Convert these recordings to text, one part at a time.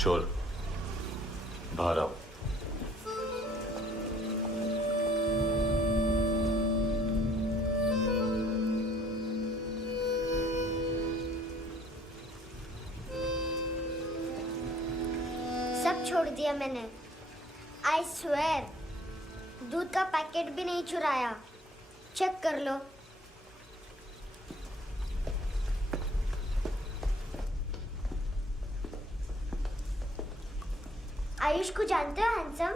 छोड़, बाहर आओ। सब छोड़ दिया मैंने। आई स्वेयर, दूध का पैकेट भी नहीं चुराया। चेक कर लो। आयुष को जानते हो हैंडसम?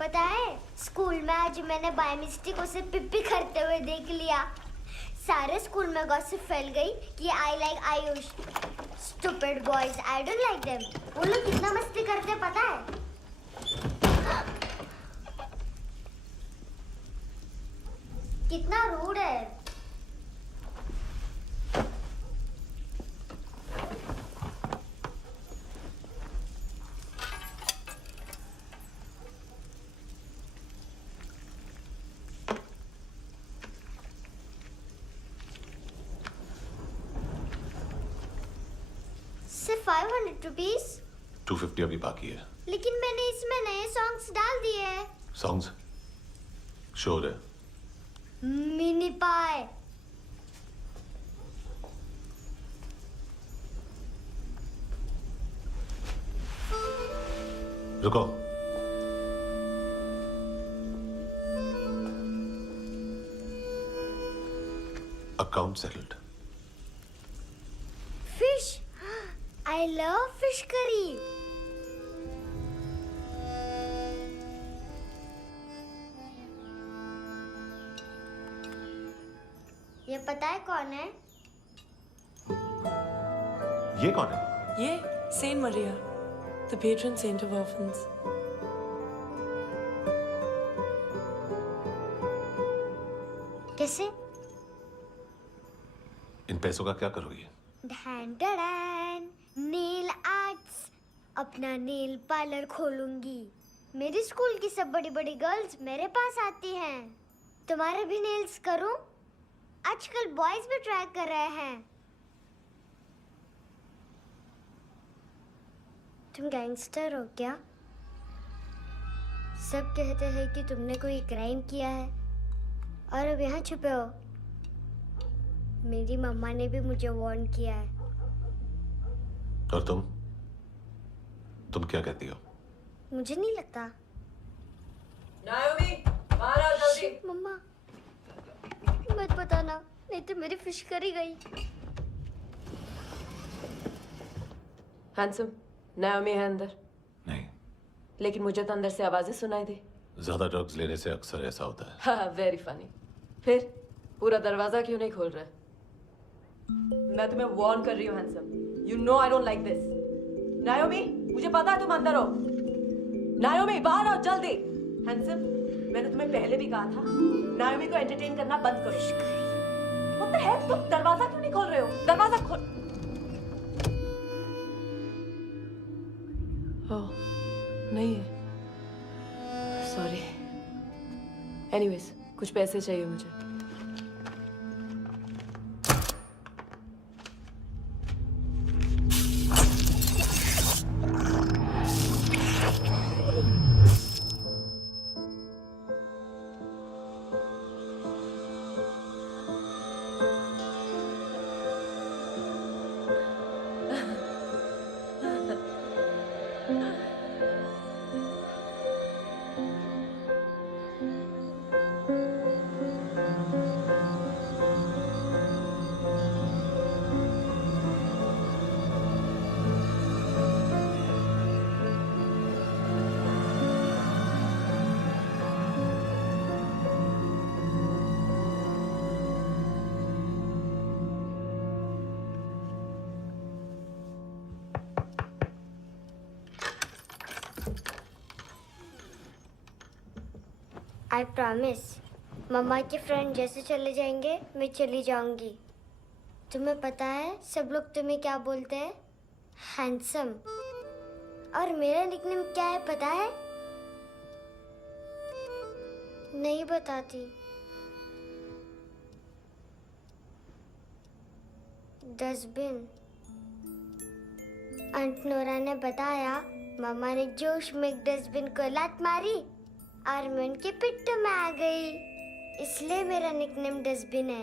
पता है, स्कूल में आज मैंने बाय मिस्टेक उसे पिप्पी करते हुए देख लिया। सारे स्कूल में गॉसिप फैल गई कि I like Ayush. Stupid boys, I don't like them. वो लोग कितना मस्ती करते पता है? कितना रूड है। सिर्फ 500 रुपीस? 250 अभी बाकी है। लेकिन मैंने इसमें नए सॉन्ग्स डाल दिए हैं। सॉन्ग्स? शोर है। मिनी पाए। रुको। Account settled. Fish, I love fish curry. ये पता है कौन है? ये कौन है? ये saint Maria, the patron saint of orphans. कैसे? इन पैसों का क्या करोगी? ढैन ढैन, नेल आर्ट्स। अपना नेल पार्लर खोलूंगी। मेरी स्कूल की सब बड़ी बड़ी गर्ल्स मेरे पास आती हैं। तुम्हारे भी नेल्स करूं? आजकल बॉयज भी ट्राई कर रहे हैं। तुम गैंगस्टर हो क्या? सब कहते हैं कि तुमने कोई क्राइम किया है और अब यहाँ छुपे हो। मेरी मम्मा ने भी मुझे वार्न किया है। और तुम क्या कहती हो? मुझे नहीं लगता। नायोमी, बाहर आओ जल्दी। मम्मा, मत बताना, नहीं तो मेरी फिश करी गई। हैंडसम, नायोमी है अंदर। नहीं। लेकिन मुझे तो अंदर से आवाजें सुनाई दी। ज्यादा ड्रग्स लेने से अक्सर ऐसा होता है। हाँ, वेरी फनी। फिर पूरा दरवाजा क्यों नहीं खोल रहा? मैं तुम्हें वार्न कर रही हूँ handsome. You know I don't like this. नायोमी, मुझे पता है तुम अंदर हो। नायोमी, बाहर आओ जल्दी। हैंडसम, मैंने तुम्हें पहले भी कहा था नायोमी को एंटरटेन करना बंद करो। What the heck? तुम दरवाजा क्यों नहीं खोल रहे हो? दरवाजा खोल। ओह, नहीं है। सॉरी। एनीवेज, कुछ पैसे चाहिए मुझे। आई प्रॉमिस, मम्मा के फ्रेंड जैसे चले जाएंगे मैं चली जाऊंगी। तुम्हें पता है सब लोग तुम्हें क्या बोलते हैं? हैंडसम। और मेरा निकनेम क्या है पता है? नहीं बताती। डस्टबिन। आंट नोरा ने बताया मामा ने जोश में एक डस्टबिन को लात मारी और मैं उनके पिट्ठू में आ गई। इसलिए मेरा निकनेम डस्टबिन है।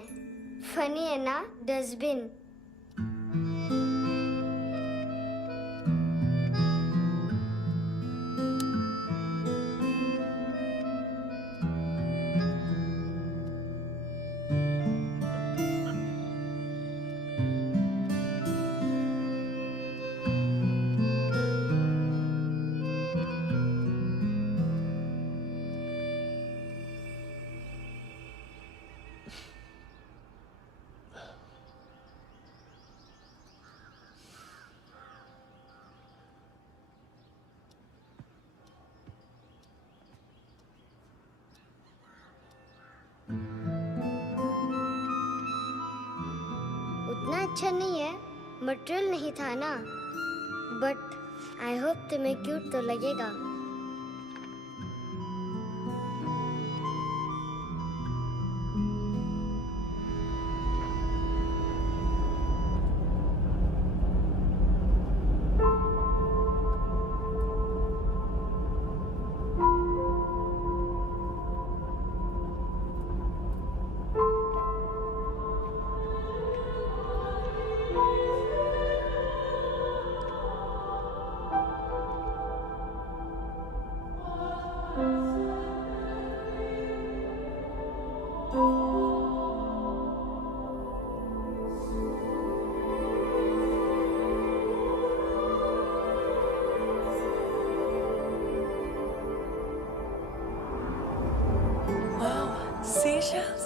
फनी है ना, डस्टबिन। उतना अच्छा नहीं है, मटेरियल नहीं था ना, बट आई होप तुम्हें क्यूट तो लगेगा। Seashells?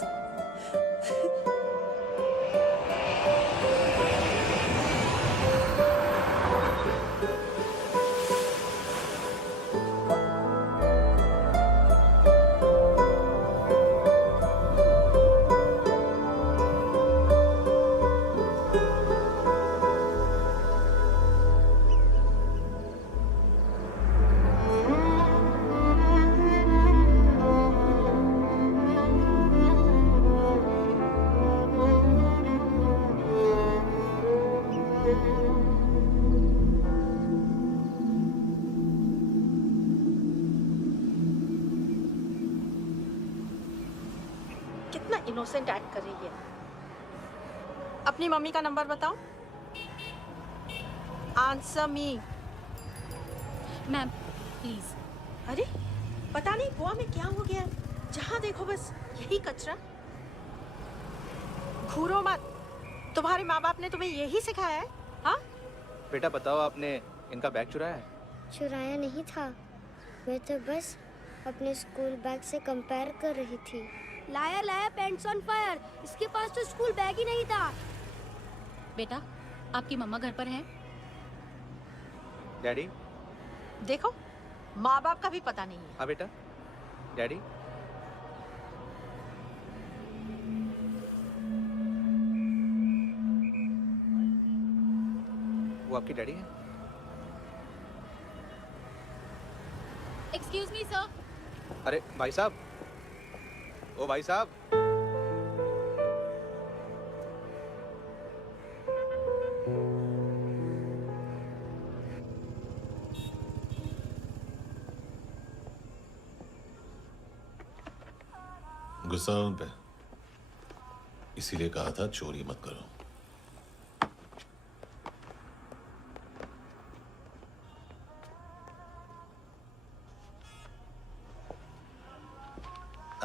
कितना इनोसेंट एक्ट कर रही है। अपनी मम्मी का नंबर बताओ। Answer me. Ma'am please. अरे पता नहीं गोवा में क्या हो गया, जहाँ देखो बस यही कचरा। घूरो मत, तुम्हारे माँ बाप ने तुम्हें यही सिखाया है? हाँ बेटा बताओ, आपने इनका बैग चुराया है? चुराया नहीं था, मैं तो बस अपने स्कूल बैग से कंपेयर कर रही थी। लाया लाया पैंट्स ऑन फायर, इसके पास तो स्कूल बैग ही नहीं था। बेटा आपकी मम्मा घर पर हैं? डैडी? देखो, माँ बाप का भी पता नहीं है। हाँ बेटा। डैडी? वो आपकी डैडी है? Excuse me sir. अरे भाई साहब, ओ भाई साहब। गुस्सा है उन पे, इसीलिए कहा था चोरी मत करो।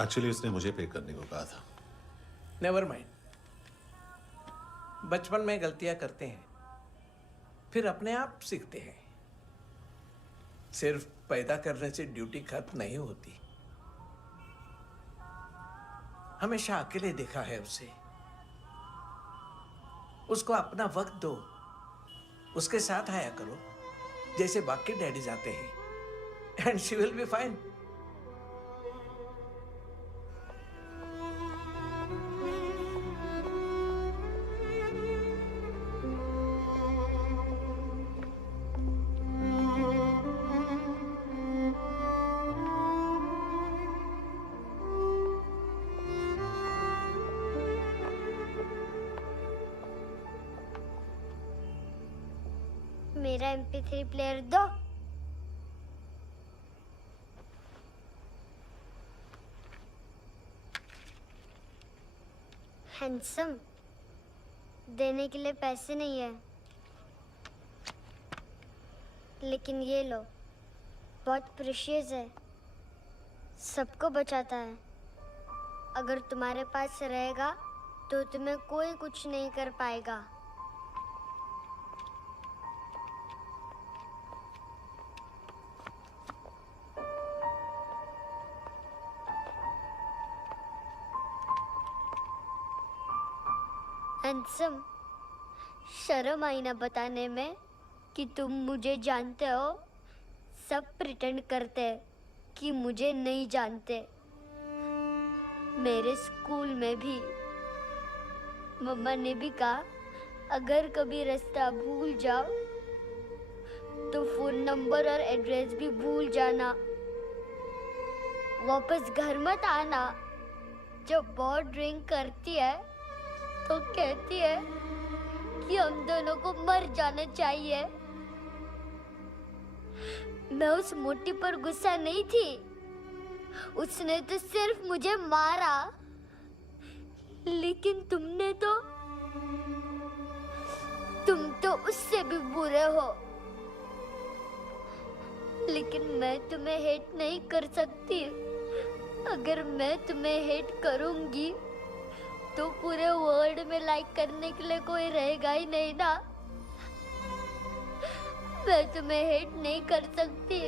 एक्चुअली उसने मुझे पे करने को कहा था। नेवर माइंड, बचपन में गलतियां करते हैं, फिर अपने आप सीखते हैं। सिर्फ पैदा करने से ड्यूटी खत्म नहीं होती। हमेशा अकेले देखा है उसे। उसको अपना वक्त दो, उसके साथ आया करो जैसे बाकी डैडीज आते हैं, and she will be fine. मेरा MP3 प्लेयर दो। हैंडसम, देने के लिए पैसे नहीं है, लेकिन ये लो, बहुत प्रेशियस है, सबको बचाता है। अगर तुम्हारे पास रहेगा तो तुम्हें कोई कुछ नहीं कर पाएगा। हैंडसम, शर्म आई ना बताने में कि तुम मुझे जानते हो। सब प्रिटेंड करते हैं कि मुझे नहीं जानते। मेरे स्कूल में भी मम्मा ने भी कहा, अगर कभी रास्ता भूल जाओ तो फोन नंबर और एड्रेस भी भूल जाना, वापस घर मत आना। जब बहुत ड्रिंक करती है तो कहती है कि हम दोनों को मर जाना चाहिए। मैं उस मोटी पर गुस्सा नहीं थी, उसने तो सिर्फ मुझे मारा, लेकिन तुम तो उससे भी बुरे हो। लेकिन मैं तुम्हें हेट नहीं कर सकती। अगर मैं तुम्हें हेट करूंगी तो पूरे वर्ल्ड में लाइक करने के लिए कोई रहेगा ही नहीं ना। मैं तुम्हें हेट नहीं कर सकती।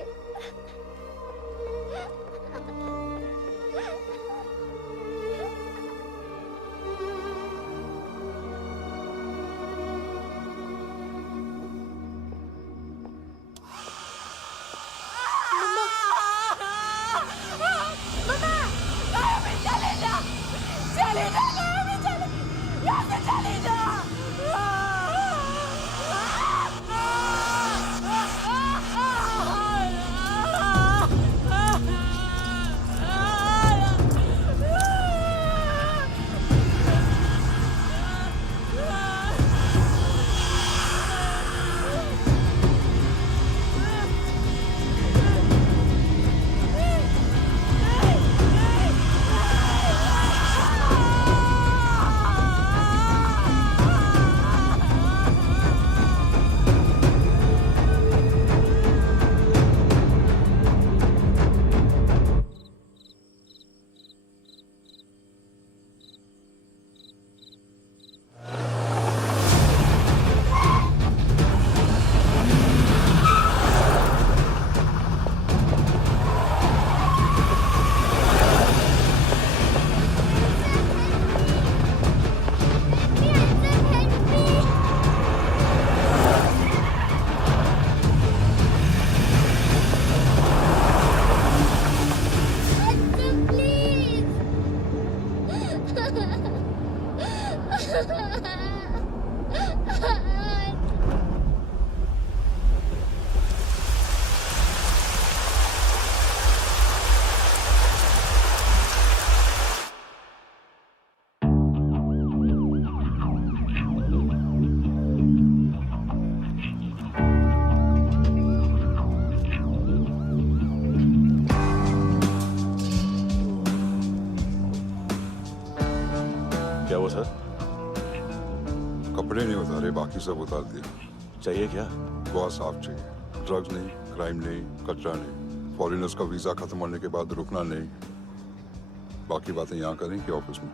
क्या हुआ सर? कपड़े नहीं उतारे, बाकी सब उतार दिया। चाहिए क्या? बहुत साफ चाहिए। ड्रग्स नहीं, क्राइम नहीं, कचरा नहीं, फॉरेनर्स का वीजा खत्म होने के बाद रुकना नहीं। बाकी बातें यहाँ करें कि ऑफिस में?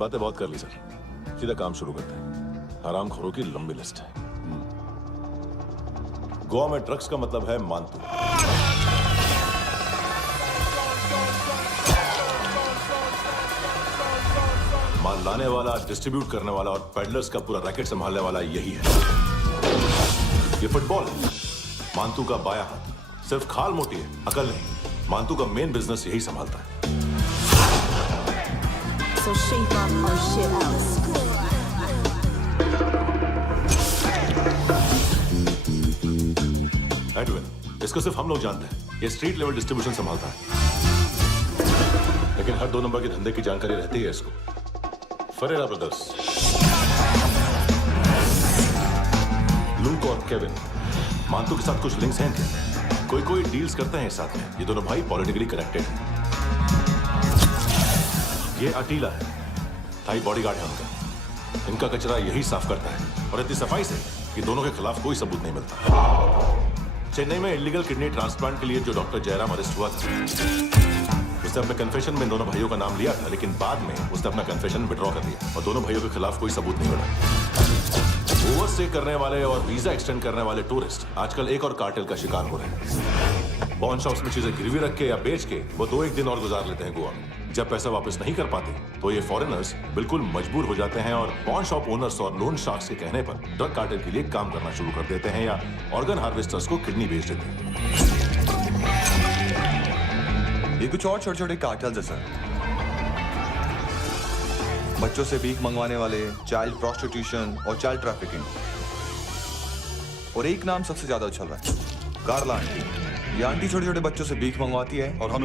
बातें बहुत कर ली सर, सीधा काम शुरू करते हैं। हरामखोरों की लंबी लिस्ट है। गोवा में ड्रग्स का मतलब है मानतू। माल लाने वाला, डिस्ट्रीब्यूट करने वाला और पेडलर्स का पूरा रैकेट संभालने वाला यही है। ये फुटबॉल है, मानतू का बाया हाथ। सिर्फ खाल मोटी है, अकल नहीं। मानतू का मेन बिजनेस यही संभालता है। So shape up or shit out. Edwin, इसको सिर्फ हम लोग जानते हैं। ये स्ट्रीट लेवल डिस्ट्रीब्यूशन संभालता है, लेकिन हर 2 नंबर के धंधे की जानकारी रहती है इसको। फरेरा ब्रदर्स, लूक और केविन, मानतू के साथ कुछ लिंक्स हैं क्या? कोई डील्स करते हैं साथ में। ये दोनों भाई पॉलिटिकली कनेक्टेड हैं। ये अटीला है, स्थायी बॉडीगार्ड है उनका। इनका कचरा यही साफ करता है और इतनी सफाई से कि दोनों के खिलाफ कोई सबूत नहीं मिलता। चेन्नई में इलीगल किडनी ट्रांसप्लांट के लिए जो डॉक्टर जयराम अरेस्ट हुआ था, उसने अपने कन्फेशन में दोनों भाइयों का नाम लिया था, लेकिन बाद में उसने अपना कन्फेशन विड्रॉ कर लिया और दोनों भाइयों के खिलाफ कोई सबूत नहीं मिला। ओवरस्टे करने वाले और वीजा एक्सटेंड करने वाले टूरिस्ट आजकल एक और कार्टेल का शिकार हो रहे हैं। पॉन शॉप्स में चीजें गिरवी रख के या बेच के वो 2-1 दिन और गुजार लेते हैं गोवा में। जब पैसा वापस नहीं कर पाते तो ये फॉरेनर्स बिल्कुल मजबूर हो जाते हैं और पॉन शॉप ओनर्स और लोन शार्क्स के कहने पर ड्रग कार्टेल के लिए काम करना शुरू कर देते हैं या ऑर्गन हार्वेस्टर्स को किडनी बेच देते हैं। ये कुछ और छोटे छोटे कार्टेल्स है सर। बच्चों से भीख मंगवाने वाले, चाइल्ड प्रोस्टिट्यूशन और चाइल्ड ट्रैफिकिंग। और एक नाम सबसे ज्यादा उछल रहा है, कार्ला आंटी। ये आंटी छोटे छोटे बच्चों से भीख मंगवाती है और हम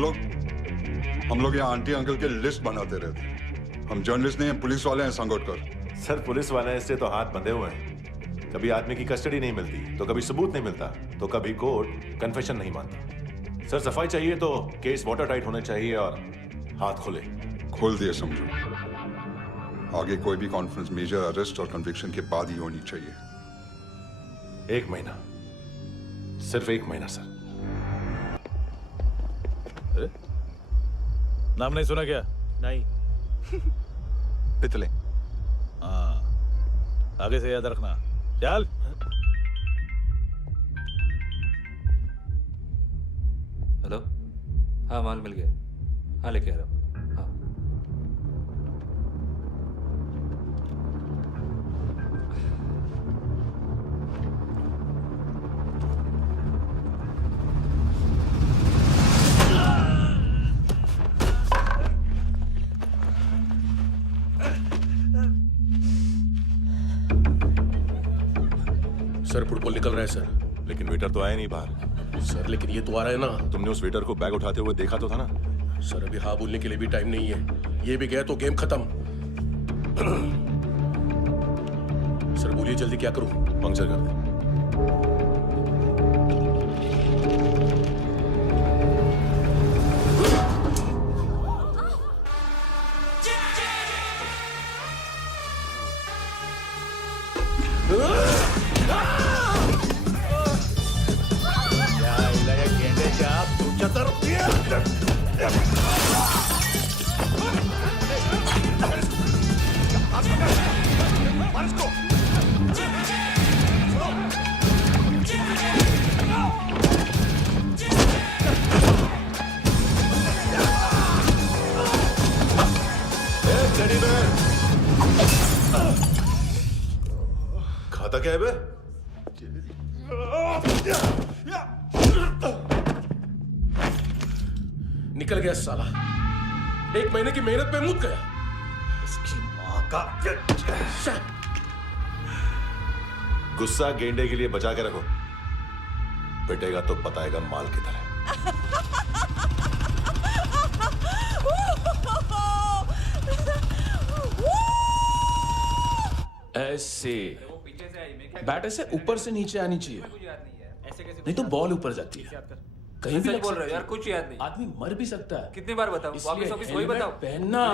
लोग यहाँ आंटी अंकल के लिस्ट बनाते रहते। हम जर्नलिस्ट नहीं हैं, पुलिस वाले हैं संगोटकर। सर पुलिस वाले हैं, इससे तो हाथ बंधे हुए हैं। कभी आदमी की कस्टडी नहीं मिलती तो कभी सबूत नहीं मिलता तो कभी कोर्ट कन्फेशन नहीं मानता। सर सफाई चाहिए तो केस वाटर टाइट होने चाहिए और हाथ खुले। खोल दिए समझो। आगे कोई भी कॉन्फ्रेंस मेजर अरेस्ट और कन्विक्शन के बाद ही होनी चाहिए। 1 महीना, सिर्फ 1 महीना सर। नाम नहीं सुना क्या? नहीं। पितले। हाँ, आगे से याद रखना। चल। हेलो, हाँ माल मिल गया। हाँ लेके आ रहा हूँ। हाँ सर फुटबॉल निकल रहा है सर। लेकिन वेटर तो आया नहीं बाहर। सर लेकिन ये तो आ रहा है ना। तुमने उस वेटर को बैग उठाते हुए देखा तो था ना। सर अभी हाँ बोलने के लिए भी टाइम नहीं है। ये भी गया तो गेम खत्म। सर बोलिए जल्दी क्या करूं? पंक्चर कर दे। खाता क्या है बे? निकल गया साला। 1 महीने की मेहनत पे मुक गया। इसकी माँ का गुस्सा गेंडे के लिए बचा के रखो, पिटेगा तो बताएगा माल की तरह। ऐसे बैट ऐसे ऊपर से नीचे आनी चाहिए, नहीं तो बॉल ऊपर जाती है। कहीं भी बोल रहे हो यार, कुछ याद नहीं। आदमी मर भी सकता है। कितनी बार बताऊं? वापस ऑफिस वही बताओ। पहनना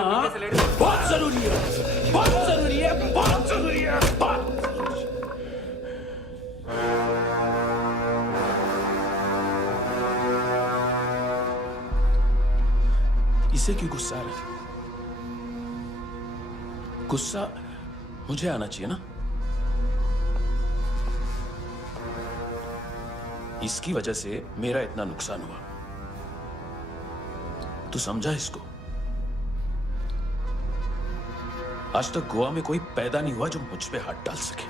बहुत जरूरी है, बहुत जरूरी है, बहुत जरूरी है, बहुत। इसे क्यों गुस्सा आ रहा है? गुस्सा मुझे आना चाहिए ना। इसकी वजह से मेरा इतना नुकसान हुआ। तू समझा इसको? आज तक गोवा में कोई पैदा नहीं हुआ जो मुझ पे हाथ डाल सके।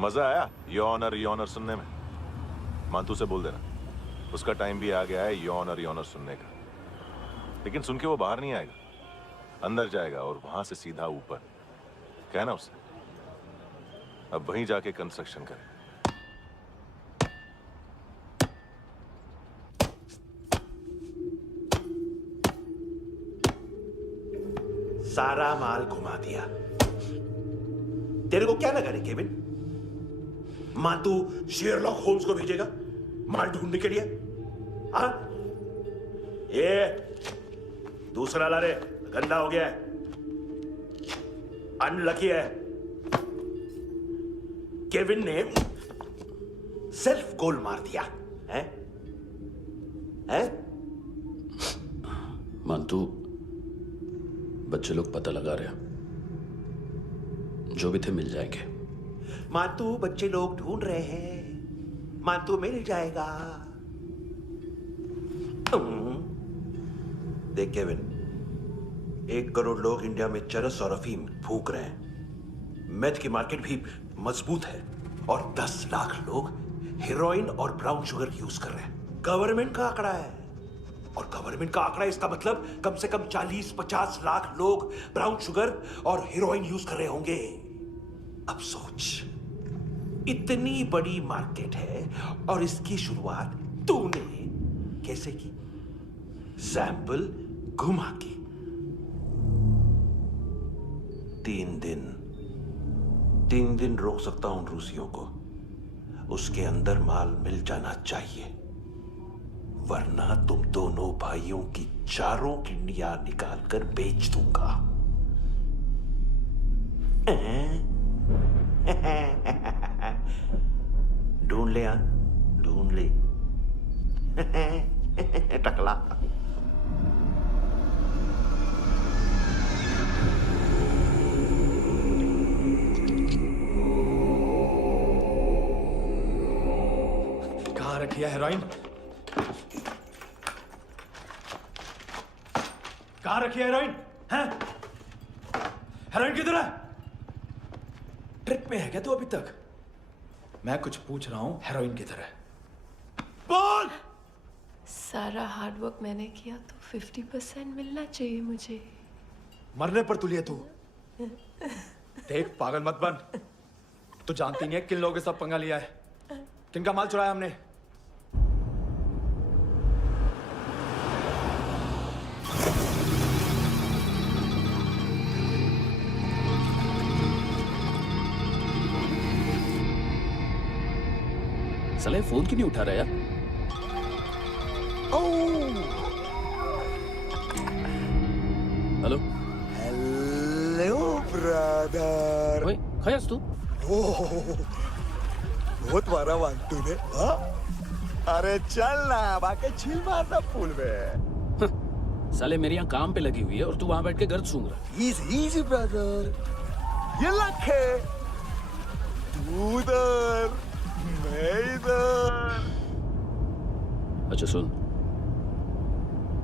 मजा आया योनर सुनने में? मानतू से बोल देना, उसका टाइम भी आ गया है योनर सुनने का। लेकिन सुन के वो बाहर नहीं आएगा, अंदर जाएगा और वहां से सीधा ऊपर। कहना उससे अब वहीं जाके कंस्ट्रक्शन करे। सारा माल घुमा दिया। तेरे को क्या लगा रे केविन? मां तू शेरलॉक होम्स को भेजेगा माल ढूंढने के लिए? हाँ? ये दूसरा ला रे, गंदा हो गया है, अनलकी है। केविन ने सेल्फ गोल मार दिया है? हैं? मानतू, बच्चे लोग पता लगा रहे हैं, जो भी थे मिल जाएंगे। मानतू, बच्चे लोग ढूंढ रहे हैं, मानतू मिल जाएगा। देख केविन, 1 करोड़ लोग इंडिया में चरस और अफीम फूक रहे हैं। मेथ की मार्केट भी मजबूत है और 10 लाख लोग हेरोइन और ब्राउन शुगर यूज कर रहे हैं। गवर्नमेंट का आंकड़ा है, और गवर्नमेंट का आंकड़ा, इसका मतलब कम से कम 40-50 लाख लोग ब्राउन शुगर और हेरोइन यूज कर रहे होंगे। अब सोच, इतनी बड़ी मार्केट है और इसकी शुरुआत तूने कैसे की? सैंपल घुमा के। 3 दिन रोक सकता हूं रूसियों को, उसके अंदर माल मिल जाना चाहिए, वरना तुम दोनों भाइयों की चारों किडनियां निकाल कर बेच दूंगा। ढूंढ ले, ढूंढ ले टकला। कहाँ रखी है हेरोइन? कहाँ रखी है हेरोइन? हैं? हेरोइन किधर है? ट्रिप पे है क्या तू अभी तक? मैं कुछ पूछ रहा हूं, हेरोइन किधर है? बोल! सारा हार्ड वर्क मैंने किया तो 50% मिलना चाहिए मुझे। मरने पर तुलिए तू। देख, पागल मत बन। तू जानती नहीं है किन लोगों के साथ पंगा लिया है, किनका माल चुराया हमने। साले फोन क्यों नहीं उठा रहा यार? Hello hello brother. ओए, खयास तू? बहुत मारा वांटू ने। हाँ? अरे चल ना, बाकी छील मारना पूल में। साले मेरी यहाँ काम पे लगी हुई है और तू वहां बैठ के गर्द सूंघ रहा। इजी ब्रदर, ये लक है। तू उधर, मैं इधर। अच्छा सुन,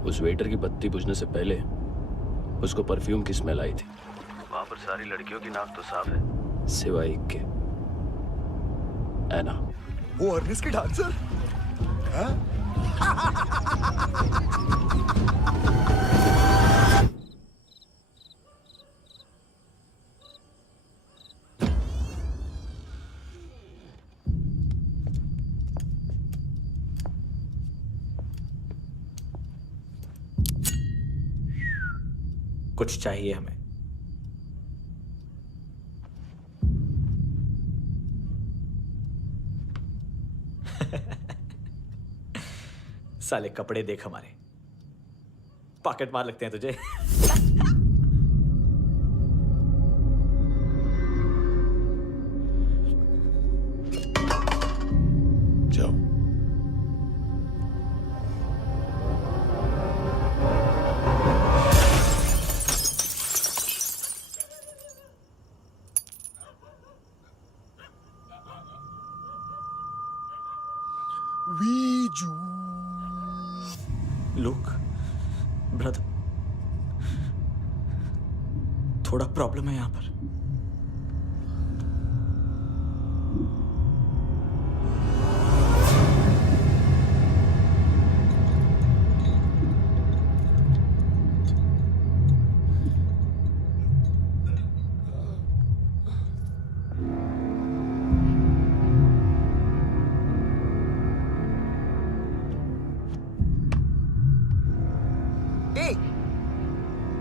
उस वेटर की बत्ती बुझने से पहले उसको परफ्यूम की स्मेल आई थी। वहां पर सारी लड़कियों की नाक तो साफ है, सिवाय एक के, एना। वो अर्निस की डांसर? हाँ? कुछ चाहिए हमें। साले कपड़े देख हमारे, पॉकेट मार लगते हैं तुझे। जाओ। लुक ब्रदर, थोड़ा प्रॉब्लम है यहाँ पर।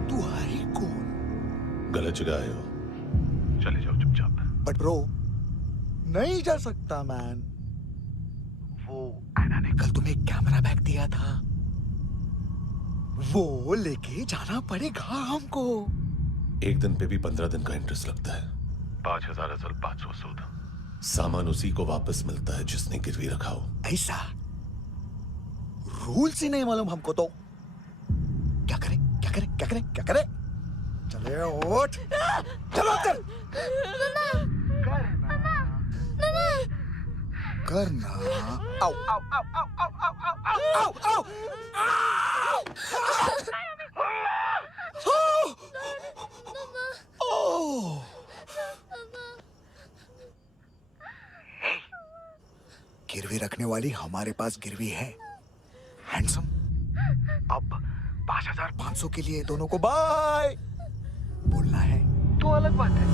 तू हरी कौन? जगह आए हो, चले जाओ चुपचाप। बट ब्रो, नहीं जा सकता मैन। वो एना ने कल तुम्हें एक कैमरा बैग दिया था, वो लेके जाना पड़ेगा हमको। एक दिन पे भी 15 दिन का इंटरेस्ट लगता है। 5,000 असल 500 सूद। सामान उसी को वापस मिलता है जिसने गिरवी रखा हो। ऐसा रूल्स ही नहीं मालूम हमको तो। क्या करें क्या करें क्या करें क्या करें? चले उठ, चलो कर करना। आओ आओ आओ आओ आओ आओ आओ आओ आओ। गिरवी रखने वाली हमारे पास गिरवी है हैंडसम। अब 5,500 के लिए दोनों को बाय बोलना है तो अलग बात है।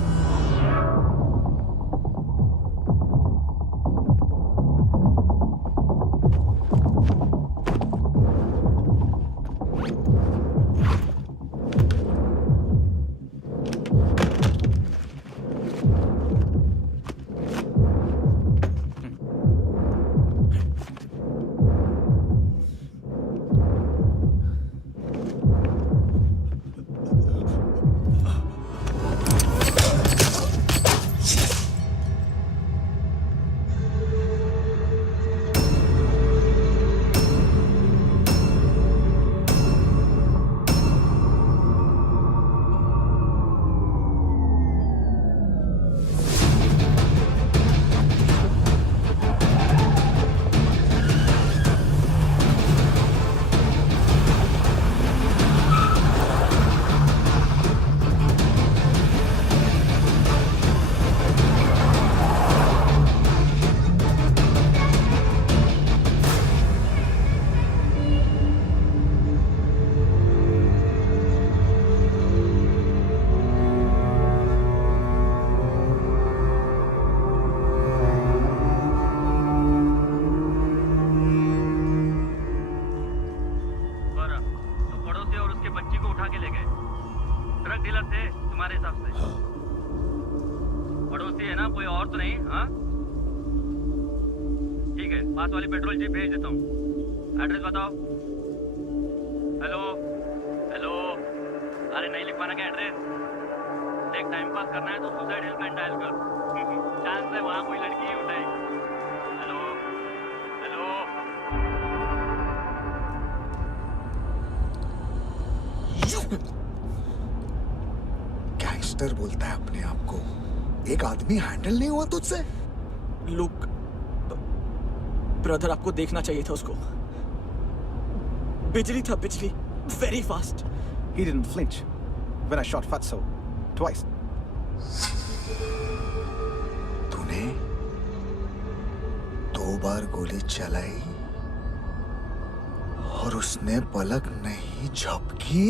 पास वाली पेट्रोल जीप भेज देता हूँ। एड्रेस बताओ। हेलो हेलो, अरे नहीं लिख पाना क्या एड्रेस? देख टाइम पास करना है तो सुसाइड हेल्पलाइन डायल कर। चांस है वहाँ कोई लड़की ही उठाए। Hello hello. गैंगस्टर बोलता है अपने आप को। एक आदमी हैंडल नहीं हुआ तुझसे? लुक ब्रदर, आपको देखना चाहिए था उसको। बिजली था, बिजली, very fast. He didn't flinch when I shot Fatso twice. तूने 2 बार गोली चलाई और उसने पलक नहीं झपकी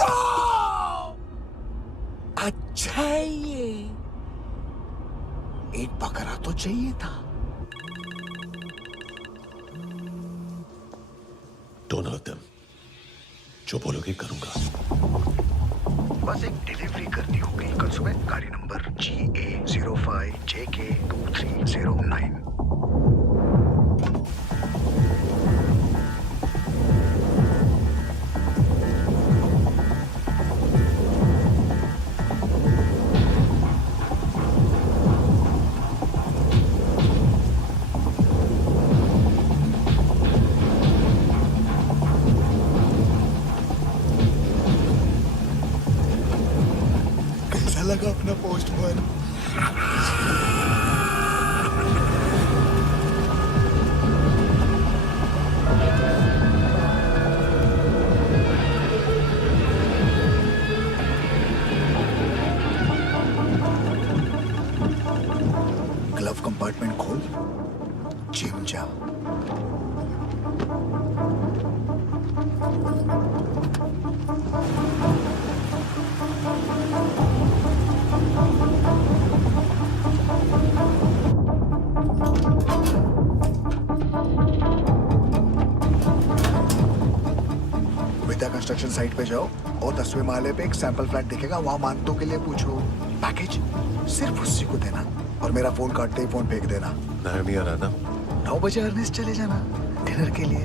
तो अच्छा है ये। एक बकरा तो चाहिए था। Don't hurt them. जो बोलोगे करूंगा। बस एक डिलीवरी करनी होगी कल सुबह। गाड़ी नंबर GA05JK2309। लगा अपना पोस्टमैन। ग्लव कंपार्टमेंट खोल, जिम जा। कंस्ट्रक्शन कंस्ट्रक्शन साइट पे जाओ और 10वें माले पे एक सैंपल फ्लैट दिखेगा, वहां मानतों के लिए पूछो। पैकेज सिर्फ उसी को देना और मेरा फोन काटते ही फोन फेंक देना। नायमी आ रहा ना? 9 बजे अर्नेस्ट चले जाना डिनर के लिए।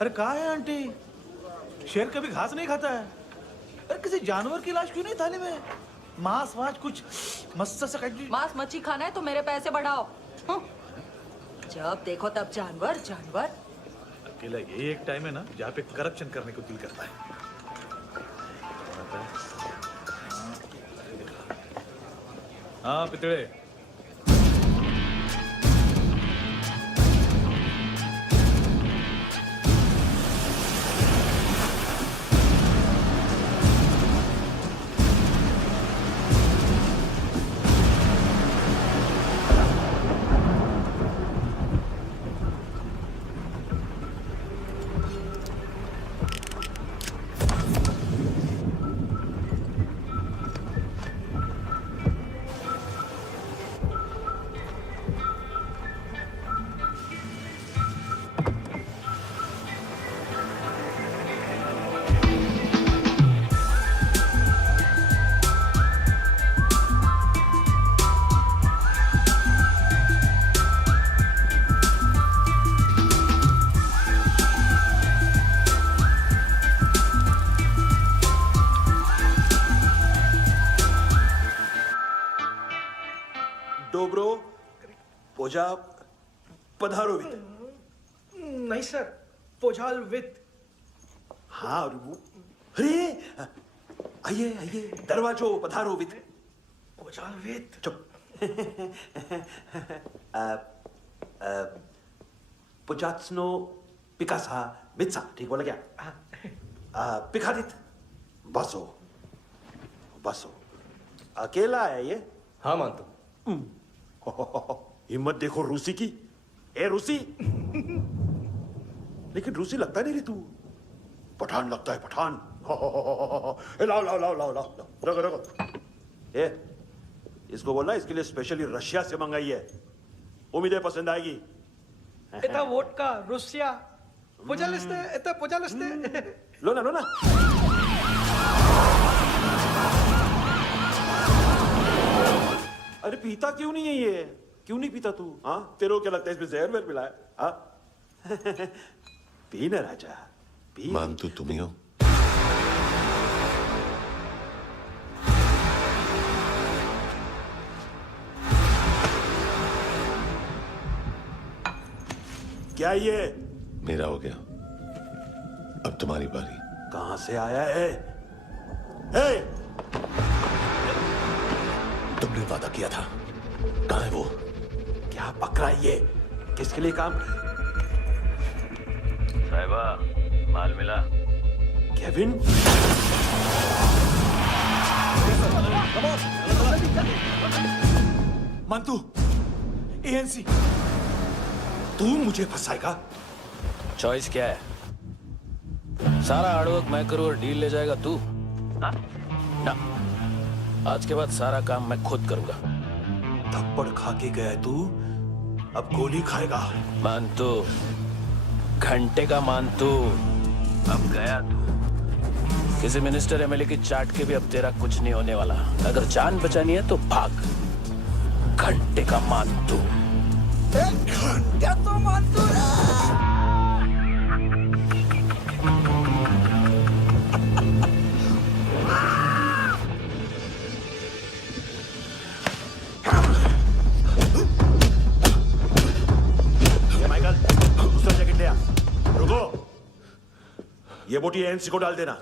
अरे कहाँ है आंटी? शेर कभी घास नहीं खाता है। अरे किसी जानवर की लाश क्यों नहीं थाली में? मांस वाच कुछ मस्त सा मांस मच्छी खाना है तो मेरे पैसे बढ़ाओ। जब देखो तब जानवर जानवर। अकेला यही एक टाइम है ना जहाँ पे करप्शन करने को दिल करता है। हाँ पितड़े, डोब्रो पोजा पधारोवित। नहीं सर, पोजाल विथ। हाँ अरे आइए आइए, दरवाजो पधारोवित। पोजाल विथ। चुप। पुचात्सनो पिकासा मित्सा, ठीक बोला क्या? पिखादित बसो बसो। अकेला है ये? हाँ मानतो। हिम्मत देखो रूसी की। ए रूसी। लेकिन रूसी लगता नहीं रे तू, पठान लगता है पठान। लाओ लाओ लाओ लाओ लाओ, रखो रखो। ए इसको बोलना इसके लिए स्पेशली रशिया से मंगाई है, उम्मीद है पसंद आएगी। इतना वोडका रुसिया पोजालिस्ते, इतना पोजालिस्ते। लो ना लो ना। अरे पीता क्यों नहीं है ये? क्यों नहीं पीता तू? हाँ तेरे को क्या लगता है इसमें जहर वेर मिला है? हाँ पी ना राजा पी। मान तू तुम ही हो। क्या ये? मेरा हो गया, अब तुम्हारी बारी। कहां से आया है? हे! तुमने वादा किया था, कहां है वो? क्या पकड़ा ये? किसके लिए काम? साहिबा, माल मिला? केविन? मंतू, एएनसी। तू मुझे फंसाएगा? चॉइस क्या है? सारा हार्डवर्क मैं करूं और डील ले जाएगा तू? हाँ? ना, आज के बाद सारा काम मैं खुद करूंगा। थप्पड़ खा के गया तू, अब गोली खाएगा। मानतू, घंटे का मानतू, अब गया तू। किसी मिनिस्टर एमएलए की चाट के भी अब तेरा कुछ नहीं होने वाला। अगर जान बचानी है तो भाग। घंटे का मानतू। घंटा तो मानतू माइकल, दूसरा जैकेट ले आ। रुको, ये बोटी एएनसी को डाल देना।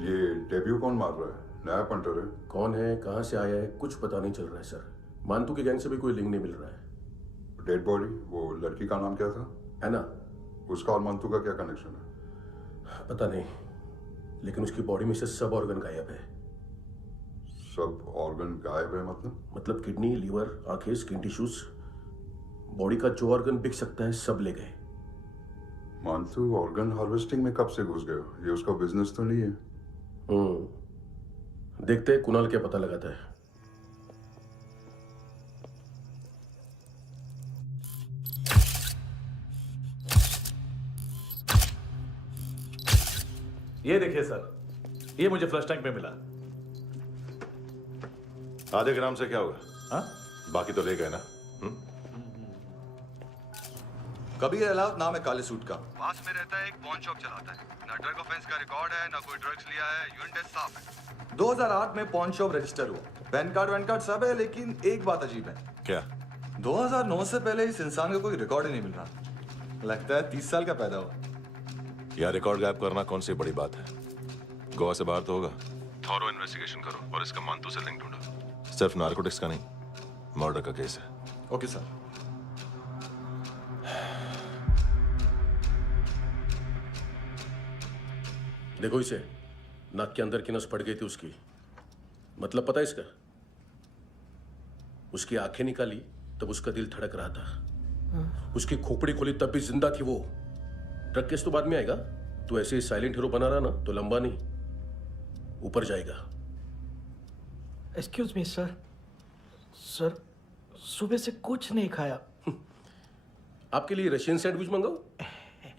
ये डेब्यू कौन मार रहा है? नया पंटर है? कौन है, कहाँ से आया है, कुछ पता नहीं चल रहा है सर। मानतू के गैंग से भी कोई लिंक नहीं मिल रहा है। डेड बॉडी, वो लड़की का नाम क्या था? हैना। उसका और मंतू का क्या कनेक्शन है? पता नहीं, लेकिन उसकी बॉडी में से सब ऑर्गन गायब है। सब ऑर्गन गायब है मतलब किडनी, लीवर, आंखें, स्किन टिश्यूज, बॉडी का जो ऑर्गन बिक सकता है सब ले गए। मानतू ऑर्गन हार्वेस्टिंग में कब से घुस गए? ये उसका बिजनेस तो नहीं है? देखते हैं कुणाल क्या पता लगाता है। ये देखिए सर, ये मुझे फ्लश टैंक में मिला। आधे ग्राम से क्या होगा? हाँ? बाकी तो ले गए ना? कबीर अलाउद नाम है काले सूट का। पास में रहता है, एक पॉन शॉप चलाता है। ना ड्रग ऑफेंस का रिकॉर्ड है, ना कोई ड्रग्स लिया है। यूनिट टेस्ट साफ है। 2008 में पॉन शॉप रजिस्टर हुआ। पैन कार्ड वैन कार्ड सब है, लेकिन एक बात अजीब है। क्या? 2009 से पहले इस इंसान का कोई रिकॉर्ड ही नहीं मिल रहा। लगता है 30 साल का पैदा हुआ। यार रिकॉर्ड गायब करना कौन सी बड़ी बात है? गोवा से बाहर तो होगा। थॉरो इन्वेस्टिगेशन करो और इसका मानतू से लिंक ढूंढो। सिर्फ नारकोटिक्स का नहीं, मर्डर का केस है। Okay sir. देखो इसे, नाक के अंदर की नस पड़ गई थी उसकी। मतलब पता है इसका? उसकी आंखें निकाली तब उसका दिल धड़क रहा था। उसकी खोपड़ी खोली तब भी जिंदा थी वो। ड्रग केस तो बाद में आएगा। तो ऐसे ही साइलेंट हीरो बना रहा ना तो लंबा नहीं, ऊपर जाएगा। Excuse me sir. सर, सुबह से कुछ नहीं खाया। आपके लिए रशियन सैंडविच मंगाओ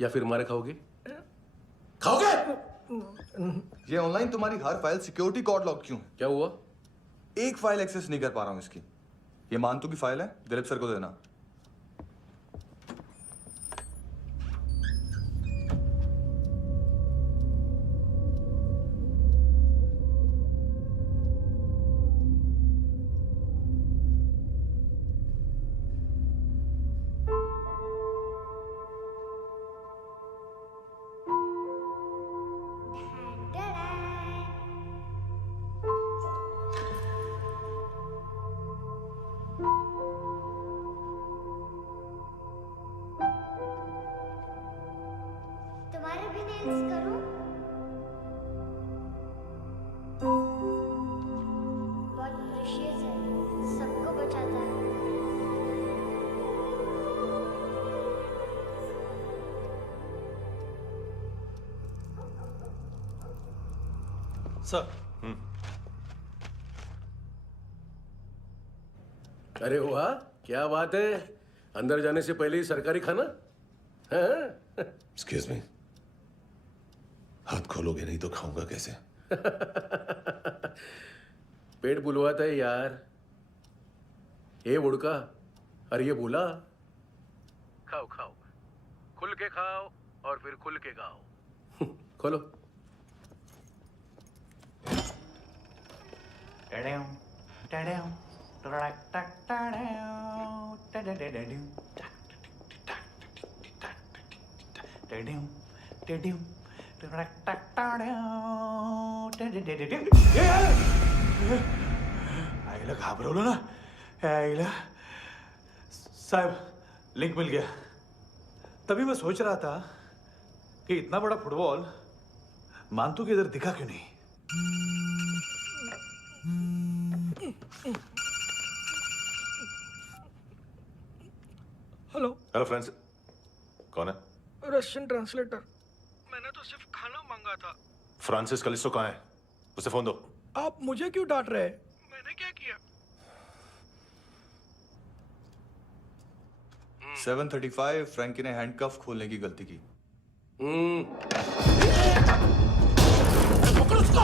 या फिर मारे खाओगे? खाओगे? ये ऑनलाइन तुम्हारी हर फाइल सिक्योरिटी कोड लॉक क्यों है? क्या हुआ? एक फाइल एक्सेस नहीं कर पा रहा हूं इसकी। ये मानतू की फाइल है, दिलीप सर को देना। तुम्हारे भी नेल्स करूं? बहुत प्रेशियस है, सबको बचाता है। सर। अरे वाह, क्या बात है। अंदर जाने से पहले ही सरकारी खाना। एक्सक्यूज मी, हाथ खोलोगे नहीं तो खाऊंगा कैसे? पेट बुलवाता है यार। ये उड़का, अरे ये बोला। खाओ खाओ, खुल के खाओ और फिर खुल के गाओ। खोलो। आईला घाबरवलं ना? आईला साहब, लिंक मिल गया। तभी मैं सोच रहा था कि इतना बड़ा फुटबॉल मानतू के इधर दिखा क्यों नहीं? हेलो। हेलो फ्रेंड्स, कौन है? Russian translator. मैंने तो सिर्फ खाना मांगा था। फ्रांसिस कलिस्टो कहाँ है? उसे फोन दो। आप मुझे क्यों डांट रहे हैं? मैंने क्या किया? 735 फ्रैंकी ने हैंडकफ खोलने की गलती की। पकड़ो उसको।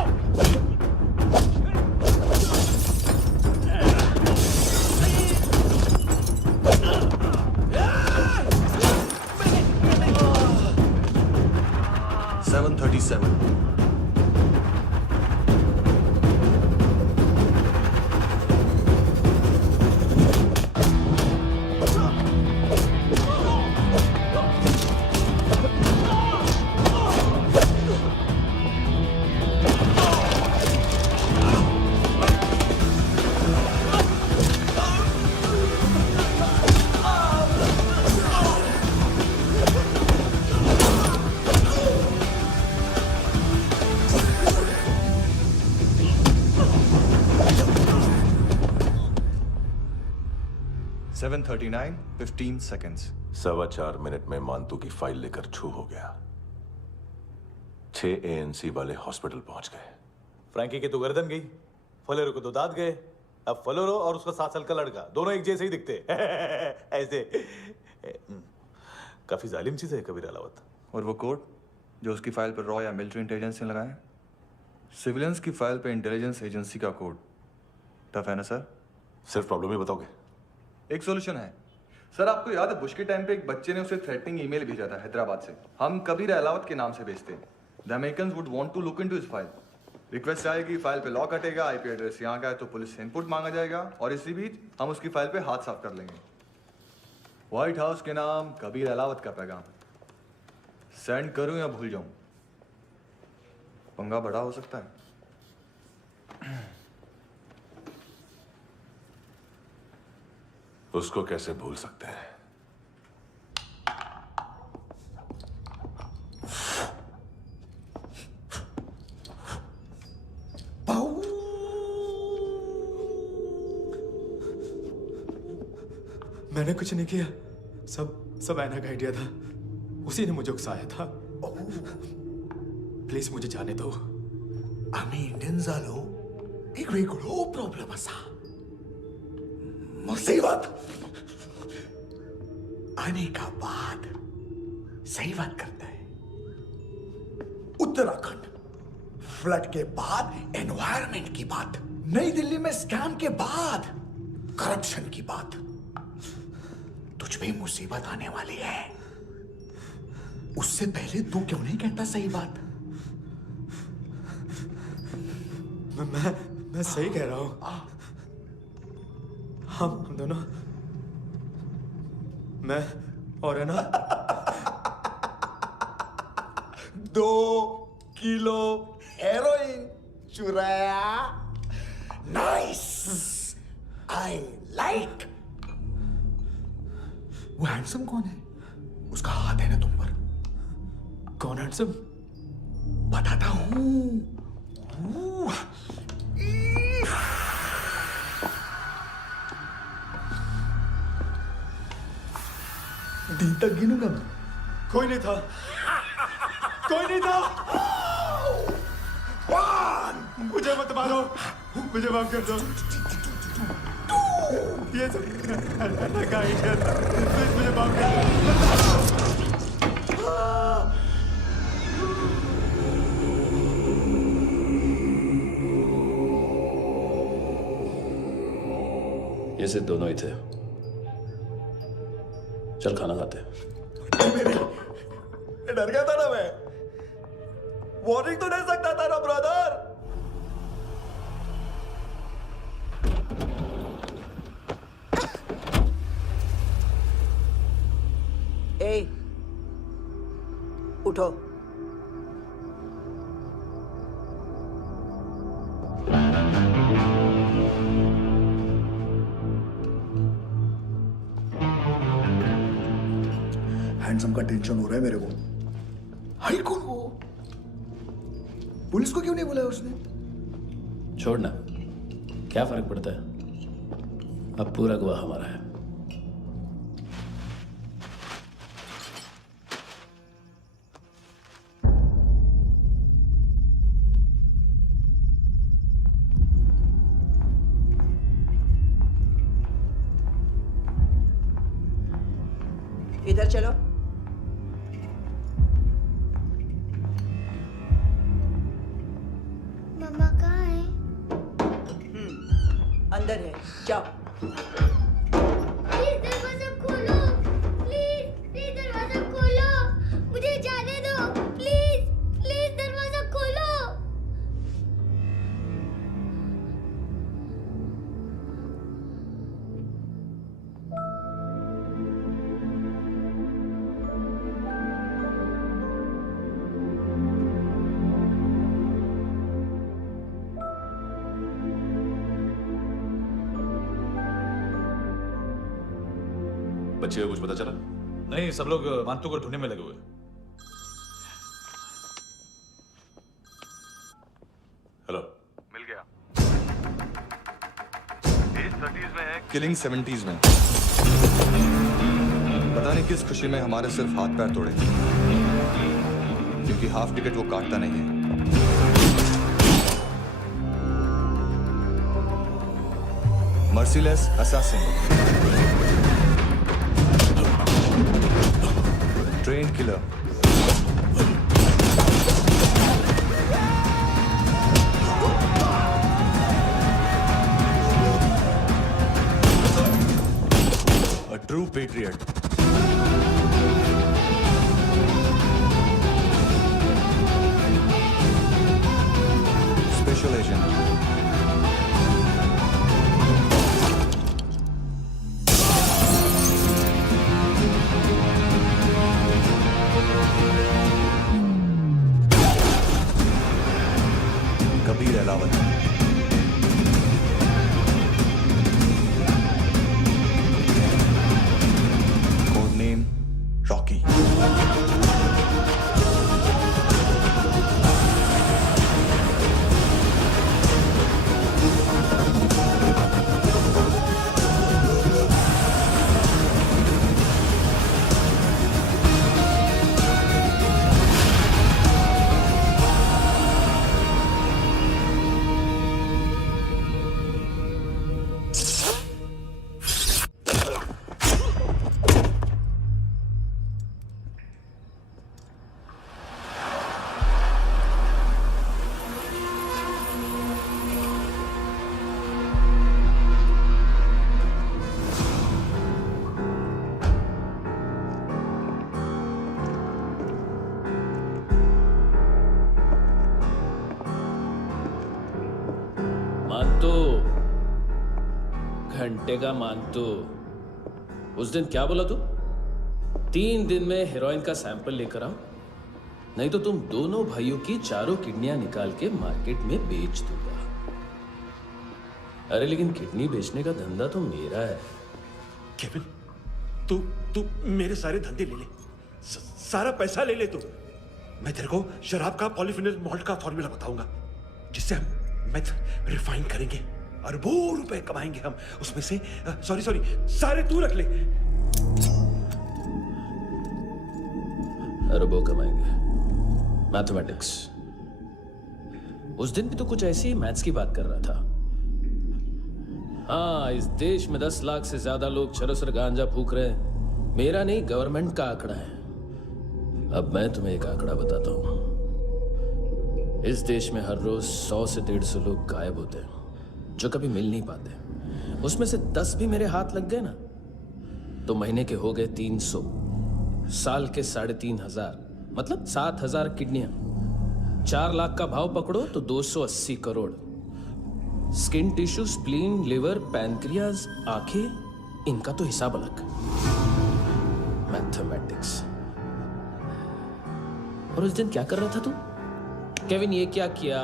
737 737 7:39, 15 seconds. 4.25 मिनट में मांतू की फाइल लेकर छू हो गया। 6 ANC वाले हॉस्पिटल पहुंच गए। फ्रैंकी की तो गर्दन गई, फलेरो को तो दांत गए। अब फलेरो और उसका 7 साल का लड़का दोनों एक जैसे ही दिखते ऐसे। काफी जालिम चीज है कबीर अलावत। और वो कोड जो उसकी फाइल पर रॉ या मिलिट्री इंटेलिजेंस ने लगाया, सिविलियंस की फाइल पे इंटेलिजेंस एजेंसी का कोड। टफ है ना सर? सिर्फ प्रॉब्लम ही बताओगे? एक सॉल्यूशन है सर। आपको याद है बुश के टाइम पे एक बच्चे ने उसे थ्रेटनिंग ईमेल भेजा था हैदराबाद से। हम कबीर अलावत के नाम से भेजते हैं। The Americans would want to look into his file. Request आएगी, फाइल पे लॉक हटेगा, आईपी एड्रेस यहाँ का है तो पुलिस से इनपुट मांगा जाएगा और इसी बीच हम उसकी फाइल पे हाथ साफ कर लेंगे। व्हाइट हाउस के नाम कबीर अलावत का पैगाम। सेंड करूं या भूल जाऊं? पंगा बड़ा हो सकता है। उसको कैसे भूल सकते हैं? मैंने कुछ नहीं किया, सब ऐना का आइडिया था। उसी ने मुझे उकसाया था। प्लीज मुझे जाने दो। आम्ही इंडियन झालो एक वेगळो प्रॉब्लेम असा। मुसीबत आने का बाद सही बात करता है। उत्तराखंड फ्लड के बाद एनवायरनमेंट की बात, नई दिल्ली में स्कैम के बाद करप्शन की बात। तुझ पे मुसीबत आने वाली है, उससे पहले तू क्यों नहीं कहता सही बात? मैं सही कह रहा हूं। हम दोनों, मैं और है ना 2 किलो हेरोइन चुराया। Nice, I like. वो हैंडसम कौन है? उसका हाथ है ना तुम पर? कौन हैंडसम? बताता हूं। दिन तक गिनूंगा मैं। कोई नहीं था, कोई नहीं था। मुझे मत मारो, मुझे माफ कर दो। ये सब का आइडिया था। प्लीज मुझे माफ कर दो। ये सिर्फ दोनों ही थे। चल खाना खाते हैं। डर गया था ना मैं। वार्निंग तो दे सकता था ना ब्रदर। ए, उठो। हैंडसम का टेंशन हो रहा है मेरे को। हाई कौन वो? पुलिस को क्यों नहीं बुलाया उसने? छोड़ना, क्या फर्क पड़ता है? अब पूरा गवाह हमारा है। इधर चलो। मम्मा कहाँ है? अंदर है, जाओ। प्लीज दरवाजा खोलो, प्लीज दरवाजा खोलो, मुझे जाने दो। प्लीज दरवाजा खोलो। बच्चे को कुछ पता चला? नहीं, सब लोग मांतू को ढूंढने में लगे हुए। हेलो, मिल गया। एज 30s में है, किलिंग 70s में। पता नहीं किस खुशी में हमारे सिर्फ हाथ पैर तोड़े, क्योंकि हाफ टिकट वो काटता नहीं है। Merciless assassin, train killer, a true patriot. Special agent. Kabir Ahlawat. Code name Rocky. मानतो, घंटे का मानतो, उस दिन क्या बोला तू? 3 दिन में हेरोइन का सैंपल लेकर आओ, नहीं तो तुम दोनों भाइयों की चारों किडनियां निकाल के मार्केट में बेच दूंगा। अरे लेकिन किडनी बेचने का धंधा तो मेरा है। केविन, तू मेरे सारे धंधे ले ले, सारा पैसा ले ले तू। मैं तेरे को शराब का पॉलीफिनल मॉल्ट का फॉर्मूला बताऊंगा, जिससे हम मेथ रिफाइन करेंगे, अरबों रुपए कमाएंगे हम उसमें से। सॉरी, सारे तू रख ले। अरबों कमाएंगे, मैथमेटिक्स। उस दिन भी तो कुछ ऐसी ही मैथ्स की बात कर रहा था। हाँ, इस देश में 10 लाख से ज्यादा लोग चरस और गांजा फूक रहे हैं। मेरा नहीं, गवर्नमेंट का आंकड़ा है। अब मैं तुम्हें एक आंकड़ा बताता हूं। इस देश में हर रोज 100 से 150 लोग गायब होते हैं, जो कभी मिल नहीं पाते। उसमें से 10 भी मेरे हाथ लग गए ना, तो महीने के हो गए 300, साल के 3,500, मतलब 7,000 किडनियां। 4 लाख का भाव पकड़ो तो 280 crore. Skin tissue, spleen, liver, pancreas, आंखें, इनका तो हिसाब अलग। मैथमेटिक्स। और उस दिन क्या कर रहा था तू? केविन ये क्या किया,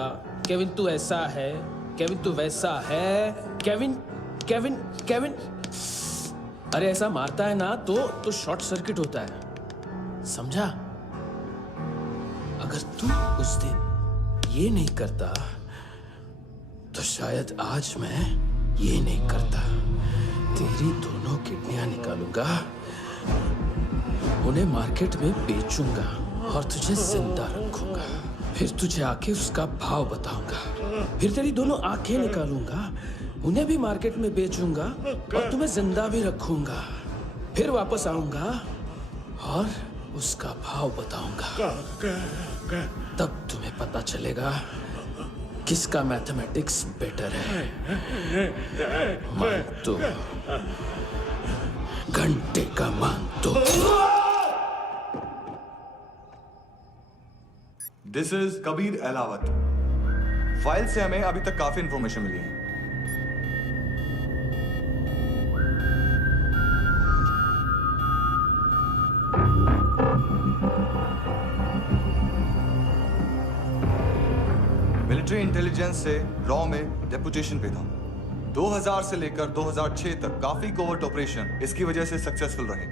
केविन तू ऐसा है, केविन तू वैसा है, केविन। अरे ऐसा मारता है ना तो शॉर्ट सर्किट होता है, समझा? अगर तू उस दिन ये नहीं करता तो शायद आज मैं ये नहीं करता। तेरी दोनों किडनियां निकालूंगा, उन्हें मार्केट में बेचूंगा और तुझे जिंदा रखूंगा। फिर तुझे आके उसका भाव बताऊंगा। फिर तेरी दोनों आंखें निकालूंगा, उन्हें भी मार्केट में बेचूंगा और तुम्हें जिंदा भी रखूंगा। फिर वापस आऊंगा और उसका भाव बताऊंगा। तब तुम्हें पता चलेगा किसका मैथमेटिक्स बेटर है। मानतो, घंटे का मानतो। This is Kabir Ahlawat. File से हमें अभी तक काफी इंफॉर्मेशन मिली है। मिलिट्री इंटेलिजेंस से रॉ में डेपुटेशन पे था। 2000 से लेकर 2006 तक काफी कोवर्ट ऑपरेशन इसकी वजह से सक्सेसफुल रहे,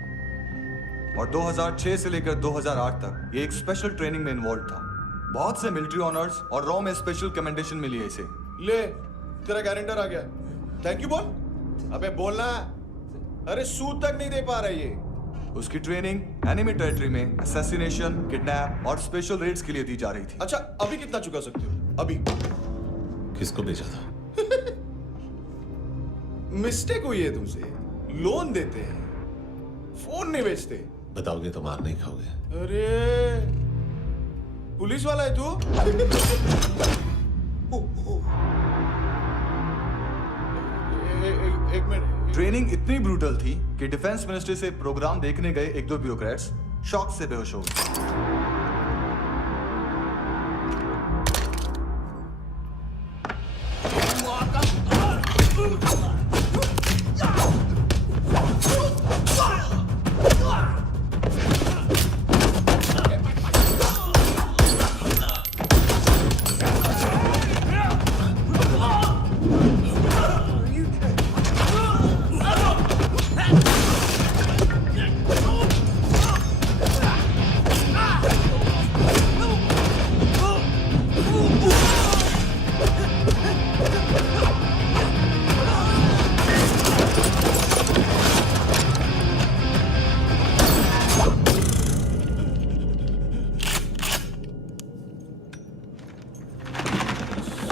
और 2006 से लेकर 2008 तक ये एक स्पेशल ट्रेनिंग में इन्वॉल्व था। बहुत से मिलिट्री ऑनर्स और रॉ में स्पेशल कमेंडेशन मिली है इसे। ले, तेरा गारंटर आ गया। थैंक यू बोल। अबे बोलना। अरे सूद तक नहीं दे पा रहा ये। उसकी ट्रेनिंग एनिमी टेरिटरी में असैसिनेशन, किडनैप और स्पेशल रेड्स के लिए दी जा रही थी। अच्छा, अभी कितना चुका सकते हो? अभी किसको भेजा था? मिस्टेक हुई है तुमसे। लोन देते हैं, फोन नहीं बेचते। बताओगे तो मार नहीं खाओगे। अरे पुलिस वाला है तू? एक मिनट। ट्रेनिंग इतनी ब्रूटल थी कि डिफेंस मिनिस्ट्री से प्रोग्राम देखने गए एक दो ब्यूरोक्रेट्स शॉक से बेहोश हो गए।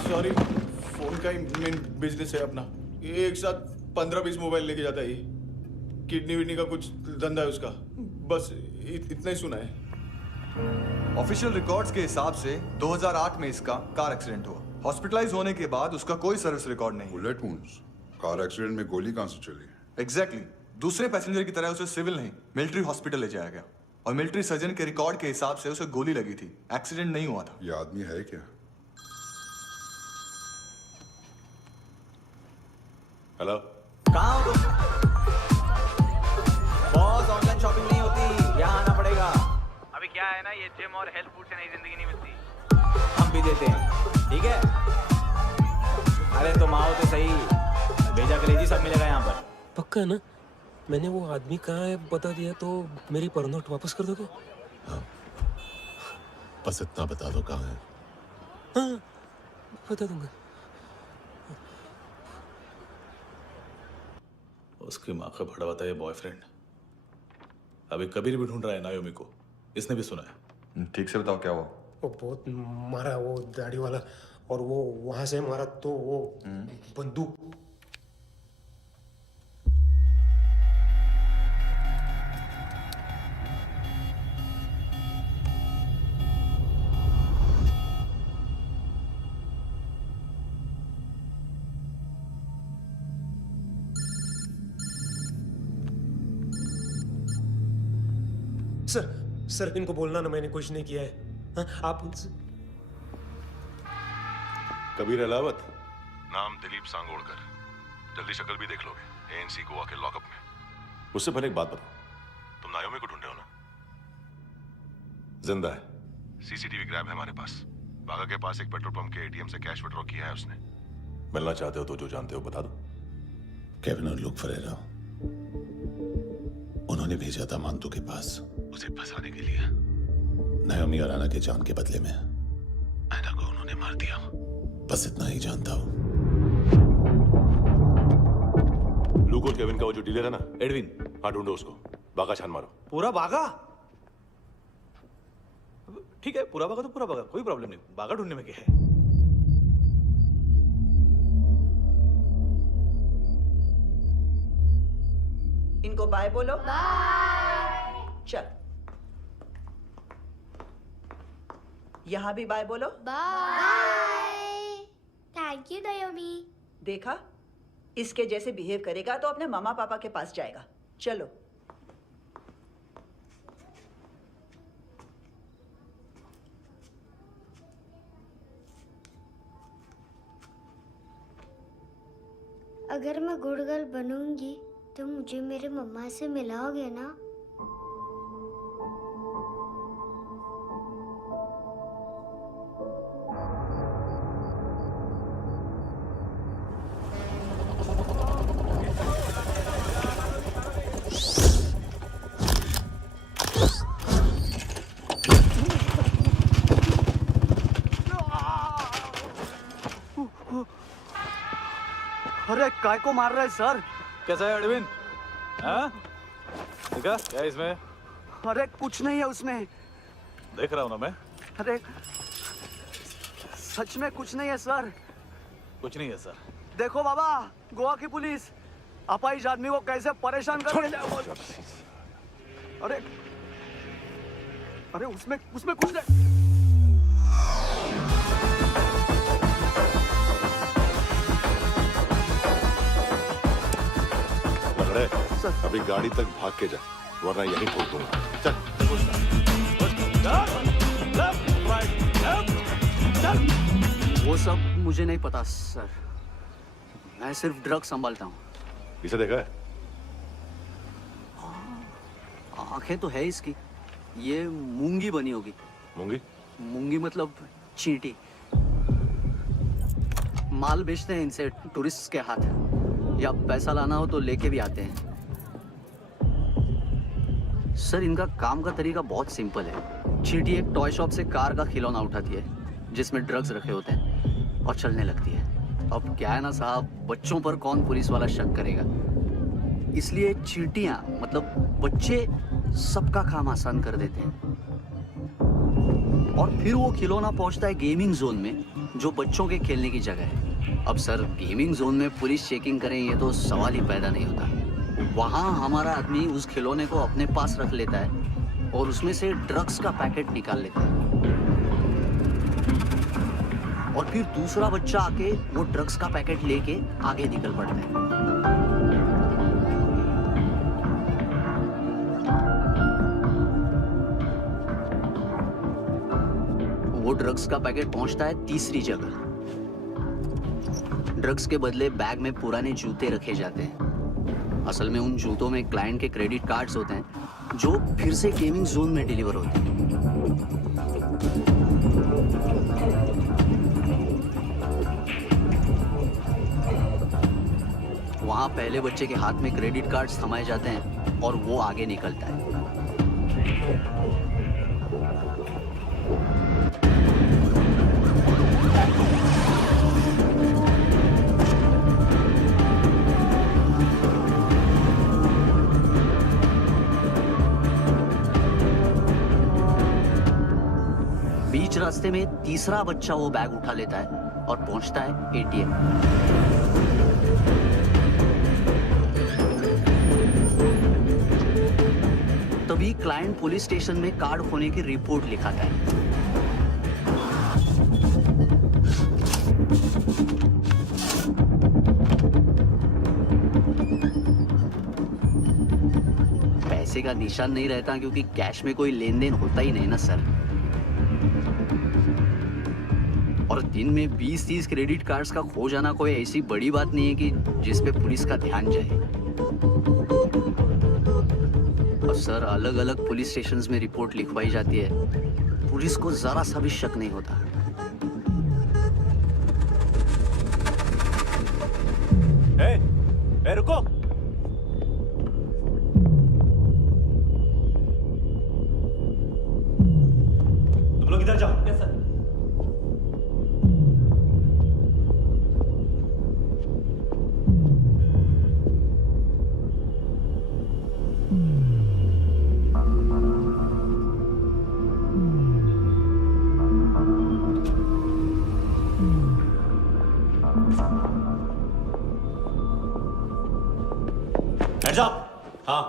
सॉरी, फोन का ही मेन बिजनेस है अपना। एक साथ 15-20 मोबाइल लेके जाता है ये। किडनी विडनी का कुछ धंधा है उसका। बस इतना ही सुना है। ऑफिशियल रिकॉर्ड्स के हिसाब से 2008 में इसका कार एक्सीडेंट हुआ। हॉस्पिटलाइज होने के बाद उसका कोई सर्विस रिकॉर्ड नहीं। Bullet wounds. कार एक्सीडेंट में गोली कहां से चली? एग्जैक्टली। दूसरे पैसेंजर की तरह उसे सिविल नहीं, मिलिट्री हॉस्पिटल ले जाया गया और मिलिट्री सर्जन के रिकॉर्ड के हिसाब से उसे गोली लगी थी। एक्सीडेंट नहीं हुआ था। ये आदमी है क्या? हेलो, कहाँ हो तुम? बॉस, ऑनलाइन शॉपिंग नहीं होती, यहाँ आना पड़ेगा। अभी क्या है ना, ये जिम और हेल्थ फूड से नई जिंदगी नहीं मिलती। हम भी देते हैं, ठीक है? अरे तुम आओ तो सही, भेजा कलेजी सब मिलेगा यहाँ पर। पक्का ना? मैंने वो आदमी कहाँ है बता दिया तो मेरी पर नोट वापस कर दोगे? हाँ, बस इतना बता दो कहाँ है। हाँ, बता दूंगा। उसकी माँ का भड़ा बताया बॉयफ्रेंड अभी कबीर भी ढूंढ रहा है नायोमी को। इसने भी सुना है। ठीक से बताओ क्या हुआ। वो बहुत मारा, वो दाढ़ी वाला, और वो वहां से मारा तो वो बंदूक। सर इनको बोलना ना मैंने कुछ नहीं किया है। हाँ, आप उनसे। कबीर अलावत, नाम दिलीप सांगोड़कर। जल्दी शक्ल भी देख लोगे एएनसी गोवा के लॉकअप में। उससे पहले एक बात बताओ, तुम नायोमी को ढूंढ रहे हो ना? जिंदा है। सीसीटीवी ग्रैब है हमारे पास। बागा के पास एक पेट्रोल पंप के एटीएम से कैश विड्रॉ किया है उसने। मिलना चाहते हो तो जो जानते हो बता दो। केविन और लुक फरेरा, उन्होंने भेजा था मांतू के पास उसे फंसाने के लिए। नायोमी और आना के जान के बदले में आना को उन्होंने मार दिया। बस इतना ही जानता हूं। लुक और केविन का वो जो डीलर है ना, एडविन, हाँ ढूंढो उसको। बागा छान मारो। पूरा बागा? ठीक है, पूरा बागा तो पूरा बागा, कोई प्रॉब्लम नहीं। बागा ढूंढने में क्या है? इनको बाय बोलो। बाय। चल, यहां भी बाय बोलो। बाय। Thank you नायोमी। देखा, इसके जैसे बिहेव करेगा तो अपने मामा पापा के पास जाएगा। चलो। अगर मैं गुड गर्ल बनूंगी तो मुझे मेरे मम्मा से मिलाओगे ना? अरे काय को मार रहा है सर? कैसा है एडविन? हाँ? देखा क्या है इसमें? अरे कुछ नहीं है उसमें। देख रहा हूँ ना मैं। अरे सच में कुछ नहीं है सर। कुछ नहीं है सर। देखो बाबा, गोवा की पुलिस अपाहिज आदमी को कैसे परेशान कर रही है। अरे अरे उसमें कुछ नहीं। लग रहा है अभी गाड़ी तक भाग के जा, वरना यहीं ठोक दूंगा। चल। वो सब मुझे नहीं पता सर, मैं सिर्फ ड्रग संभालता हूँ। इसे देखा है? आंखें तो है इसकी, ये मूंगी बनी होगी। मूंगी? मूंगी मतलब चींटी। माल बेचते हैं इनसे टूरिस्ट के हाथ, या पैसा लाना हो तो लेके भी आते हैं। सर इनका काम का तरीका बहुत सिंपल है। चींटी एक टॉय शॉप से कार का खिलौना उठाती है जिसमें ड्रग्स रखे होते हैं और चलने लगती है। अब क्या है ना साहब, बच्चों पर कौन पुलिस वाला शक करेगा, इसलिए चींटियां मतलब बच्चे सबका काम आसान कर देते हैं। और फिर वो खिलौना पहुंचता है गेमिंग जोन में, जो बच्चों के खेलने की जगह है। अब सर गेमिंग जोन में पुलिस चेकिंग करें ये तो सवाल ही पैदा नहीं होता। वहाँ हमारा आदमी उस खिलौने को अपने पास रख लेता है और उसमें से ड्रग्स का पैकेट निकाल लेता है, और फिर दूसरा बच्चा आके वो ड्रग्स का पैकेट लेके आगे निकल पड़ता है। वो ड्रग्स का पैकेट पहुंचता है तीसरी जगह। ड्रग्स के बदले बैग में पुराने जूते रखे जाते हैं। असल में उन जूतों में क्लाइंट के क्रेडिट कार्ड्स होते हैं जो फिर से गेमिंग जोन में डिलीवर होते हैं। वहां पहले बच्चे के हाथ में क्रेडिट कार्ड्स थमाए जाते हैं और वो आगे निकलता है। बीच रास्ते में तीसरा बच्चा वो बैग उठा लेता है और पहुंचता है एटीएम। तभी क्लाइंट पुलिस स्टेशन में कार्ड खोने की रिपोर्ट लिखाता है। पैसे का निशान नहीं रहता क्योंकि कैश में कोई लेन देन होता ही नहीं ना सर। और दिन में 20-30 क्रेडिट कार्ड्स का खो जाना कोई ऐसी बड़ी बात नहीं है कि जिस पे पुलिस का ध्यान जाए। और सर अलग अलग पुलिस स्टेशंस में रिपोर्ट लिखवाई जाती है, पुलिस को जरा सा भी शक नहीं होता। ए, रुको। तुम लोग इधर जाओ। Yes sir. Hands up! हाँ।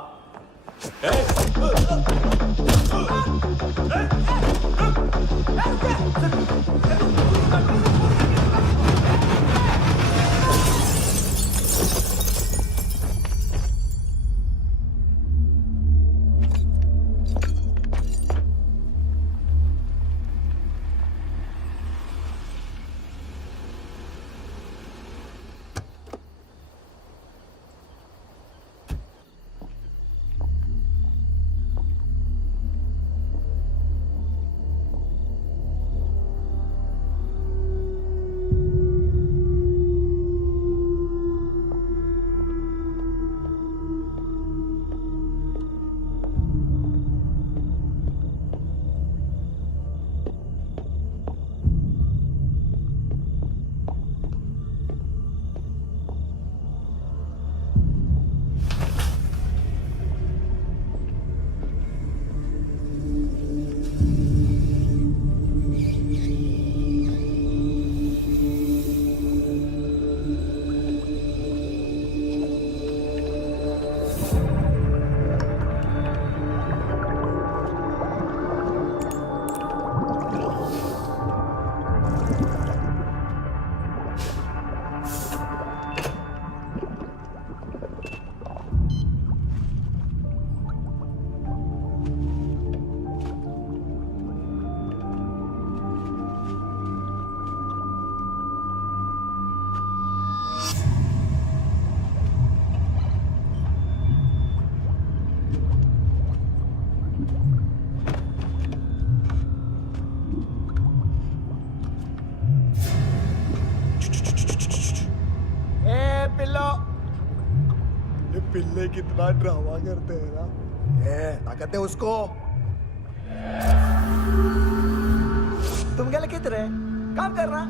ए पिल्लो, ये पिल्ले कितना ड्रामा करते हैं ना। ए ताकत है उसको। तुम क्या लिखित रहे? काम कर रहा।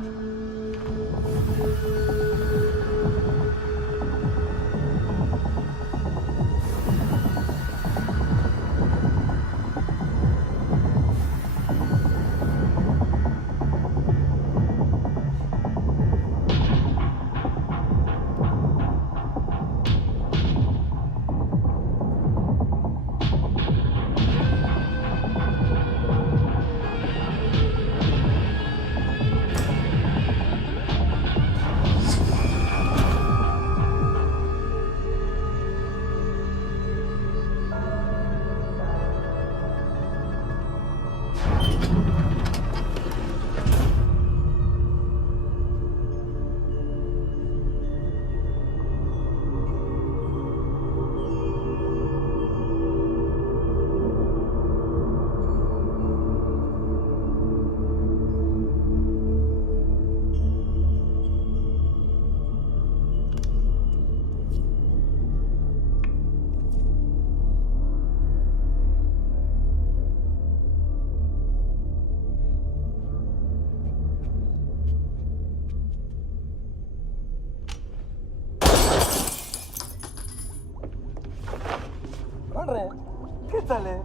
कौन रहे? किस साले?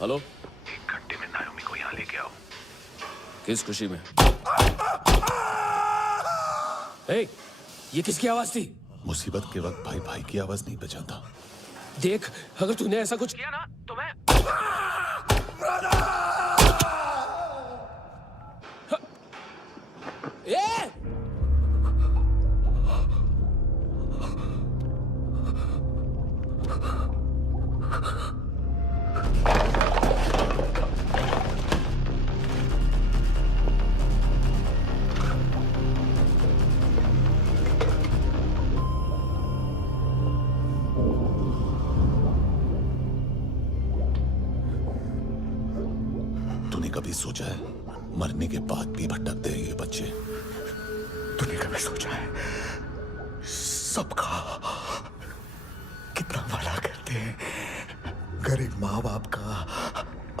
हेलो, 1 घंटे में नायोमी को यहाँ लेके आओ। किस खुशी में? ए, ये किसकी आवाज थी? मुसीबत के वक्त भाई भाई की आवाज नहीं पहचानता। देख, अगर तूने ऐसा कुछ किया ना तो मैं ए! तूने कभी सोचा है मरने के बाद भी भटकते हैं ये बच्चे? तूने कभी सोचा है सबका कितना भला करते हैं? गरीब माँ बाप का,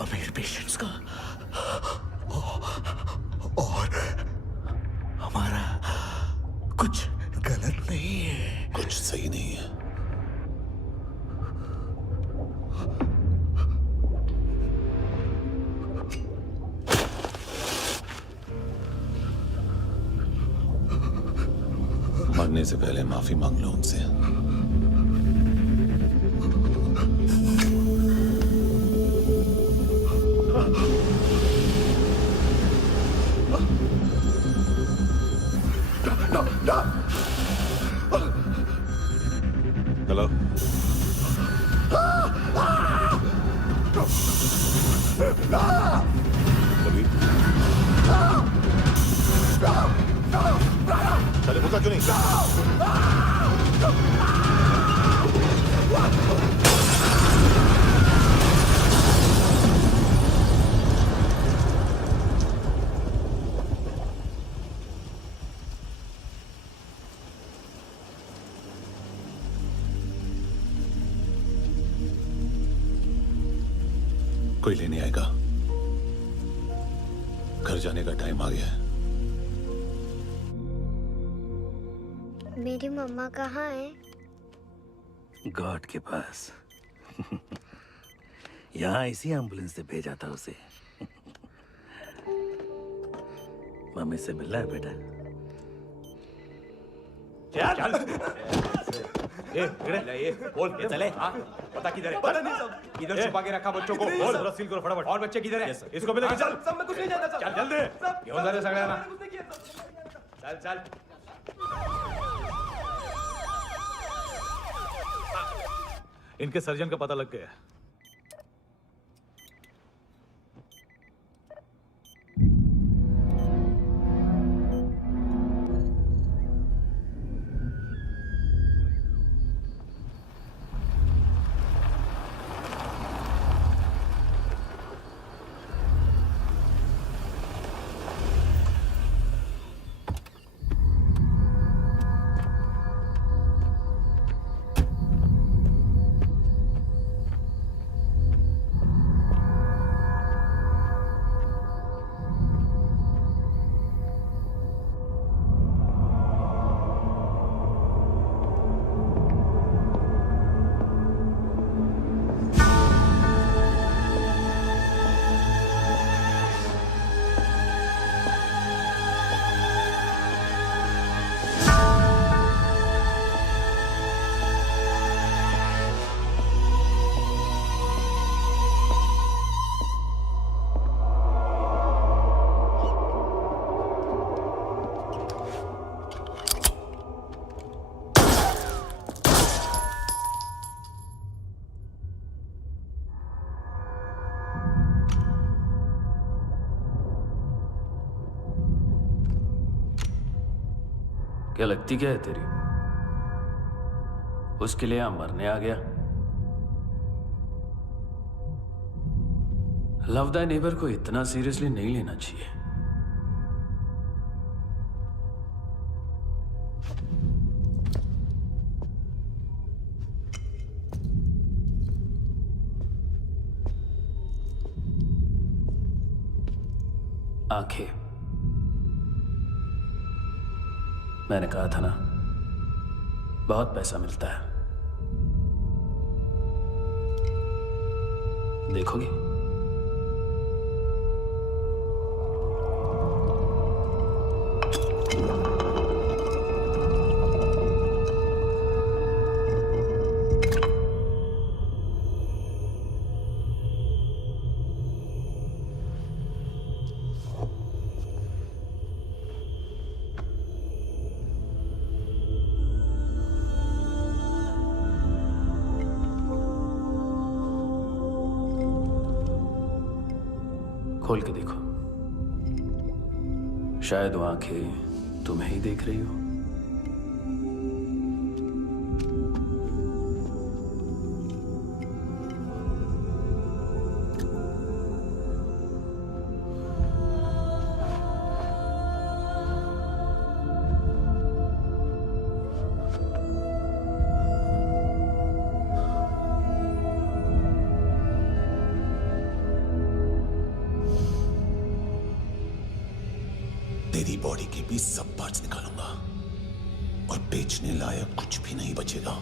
अमीर पेशेंट्स का, और हमारा कुछ गलत नहीं है। कुछ सही नहीं है। मरने से पहले माफी मांग लो उनसे। हेलो, चले मुझा क्यों नहीं? कोई लेने आएगा। घर जाने का टाइम आ गया है। मेरी मम्मा कहाँ है? गॉड के पास। यहाँ इसी एम्बुलेंस से भेजा था उसे। मम्मी से मिलना है बेटा। चल ये बोल ये चले। हाँ पता किधर है? पता नहीं सब इधर छुपा के रखा बच्चों को। बोल थोड़ा सील करो फटाफट। और बच्चे किधर है? इसको भी लेके चल। सब मैं कुछ नहीं जानता। चल जल्दी घेऊन जा रे सगळ्यांना। चल चल। इनके सर्जन का पता लग गया। क्या लगती क्या है तेरी? उसके लिए यहां मरने आ गया? लव द नेबर को इतना सीरियसली नहीं लेना चाहिए। आंखें, मैंने कहा था ना, बहुत पैसा मिलता है। देखोगी? खोल के देखो, शायद वो आंखें तुम्हें ही देख रही हो। तेरी बॉडी के भी सब पार्ट्स निकालूंगा और बेचने लायक कुछ भी नहीं बचेगा।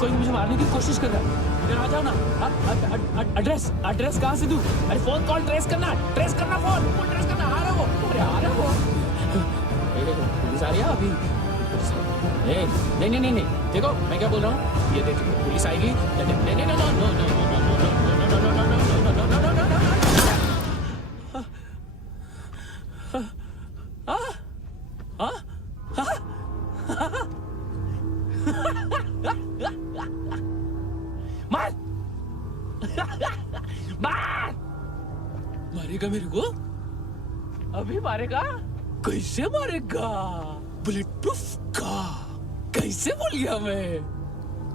कोई मुझे मारने की कोशिश कर रहा है। इधर आ जाओ ना। एड्रेस एड्रेस कहाँ से दूं? अरे फोन कॉल ट्रेस करना फोन ट्रेस करना। आ रहा वो, अरे आ रहा वो। पुलिस आ रही है अभी। नहीं नहीं नहीं नहीं, देखो मैं क्या बोल रहा हूँ, ये देखो पुलिस आएगी। नहीं नहीं नहीं हाँ हाँ? मार मार मारेगा मेरे को अभी मारेगा कैसे मारेगा बुलेट प्रूफ का कैसे बोल गया मैं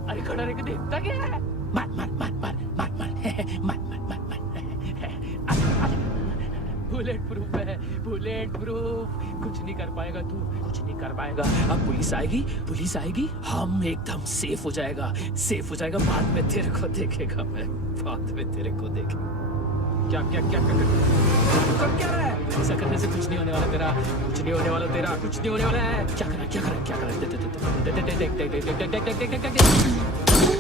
अरे खड़ा रह के देखता क्या है मार मार मार मार मार मार मार मार मार बुलेट प्रूफ है बुलेट प्रूफ कुछ नहीं कर पाएगा तू कुछ नहीं कर पाएगा अब पुलिस आएगी हम एकदम सेफ हो जाएगा बाद में तेरे को देखेगा मैं बाद में तेरे को देखेगा क्या क्या क्या क्या क्या रहा है ऐसा करने से कुछ नहीं होने वाला तेरा कुछ नहीं होने वाला है क्या करा देख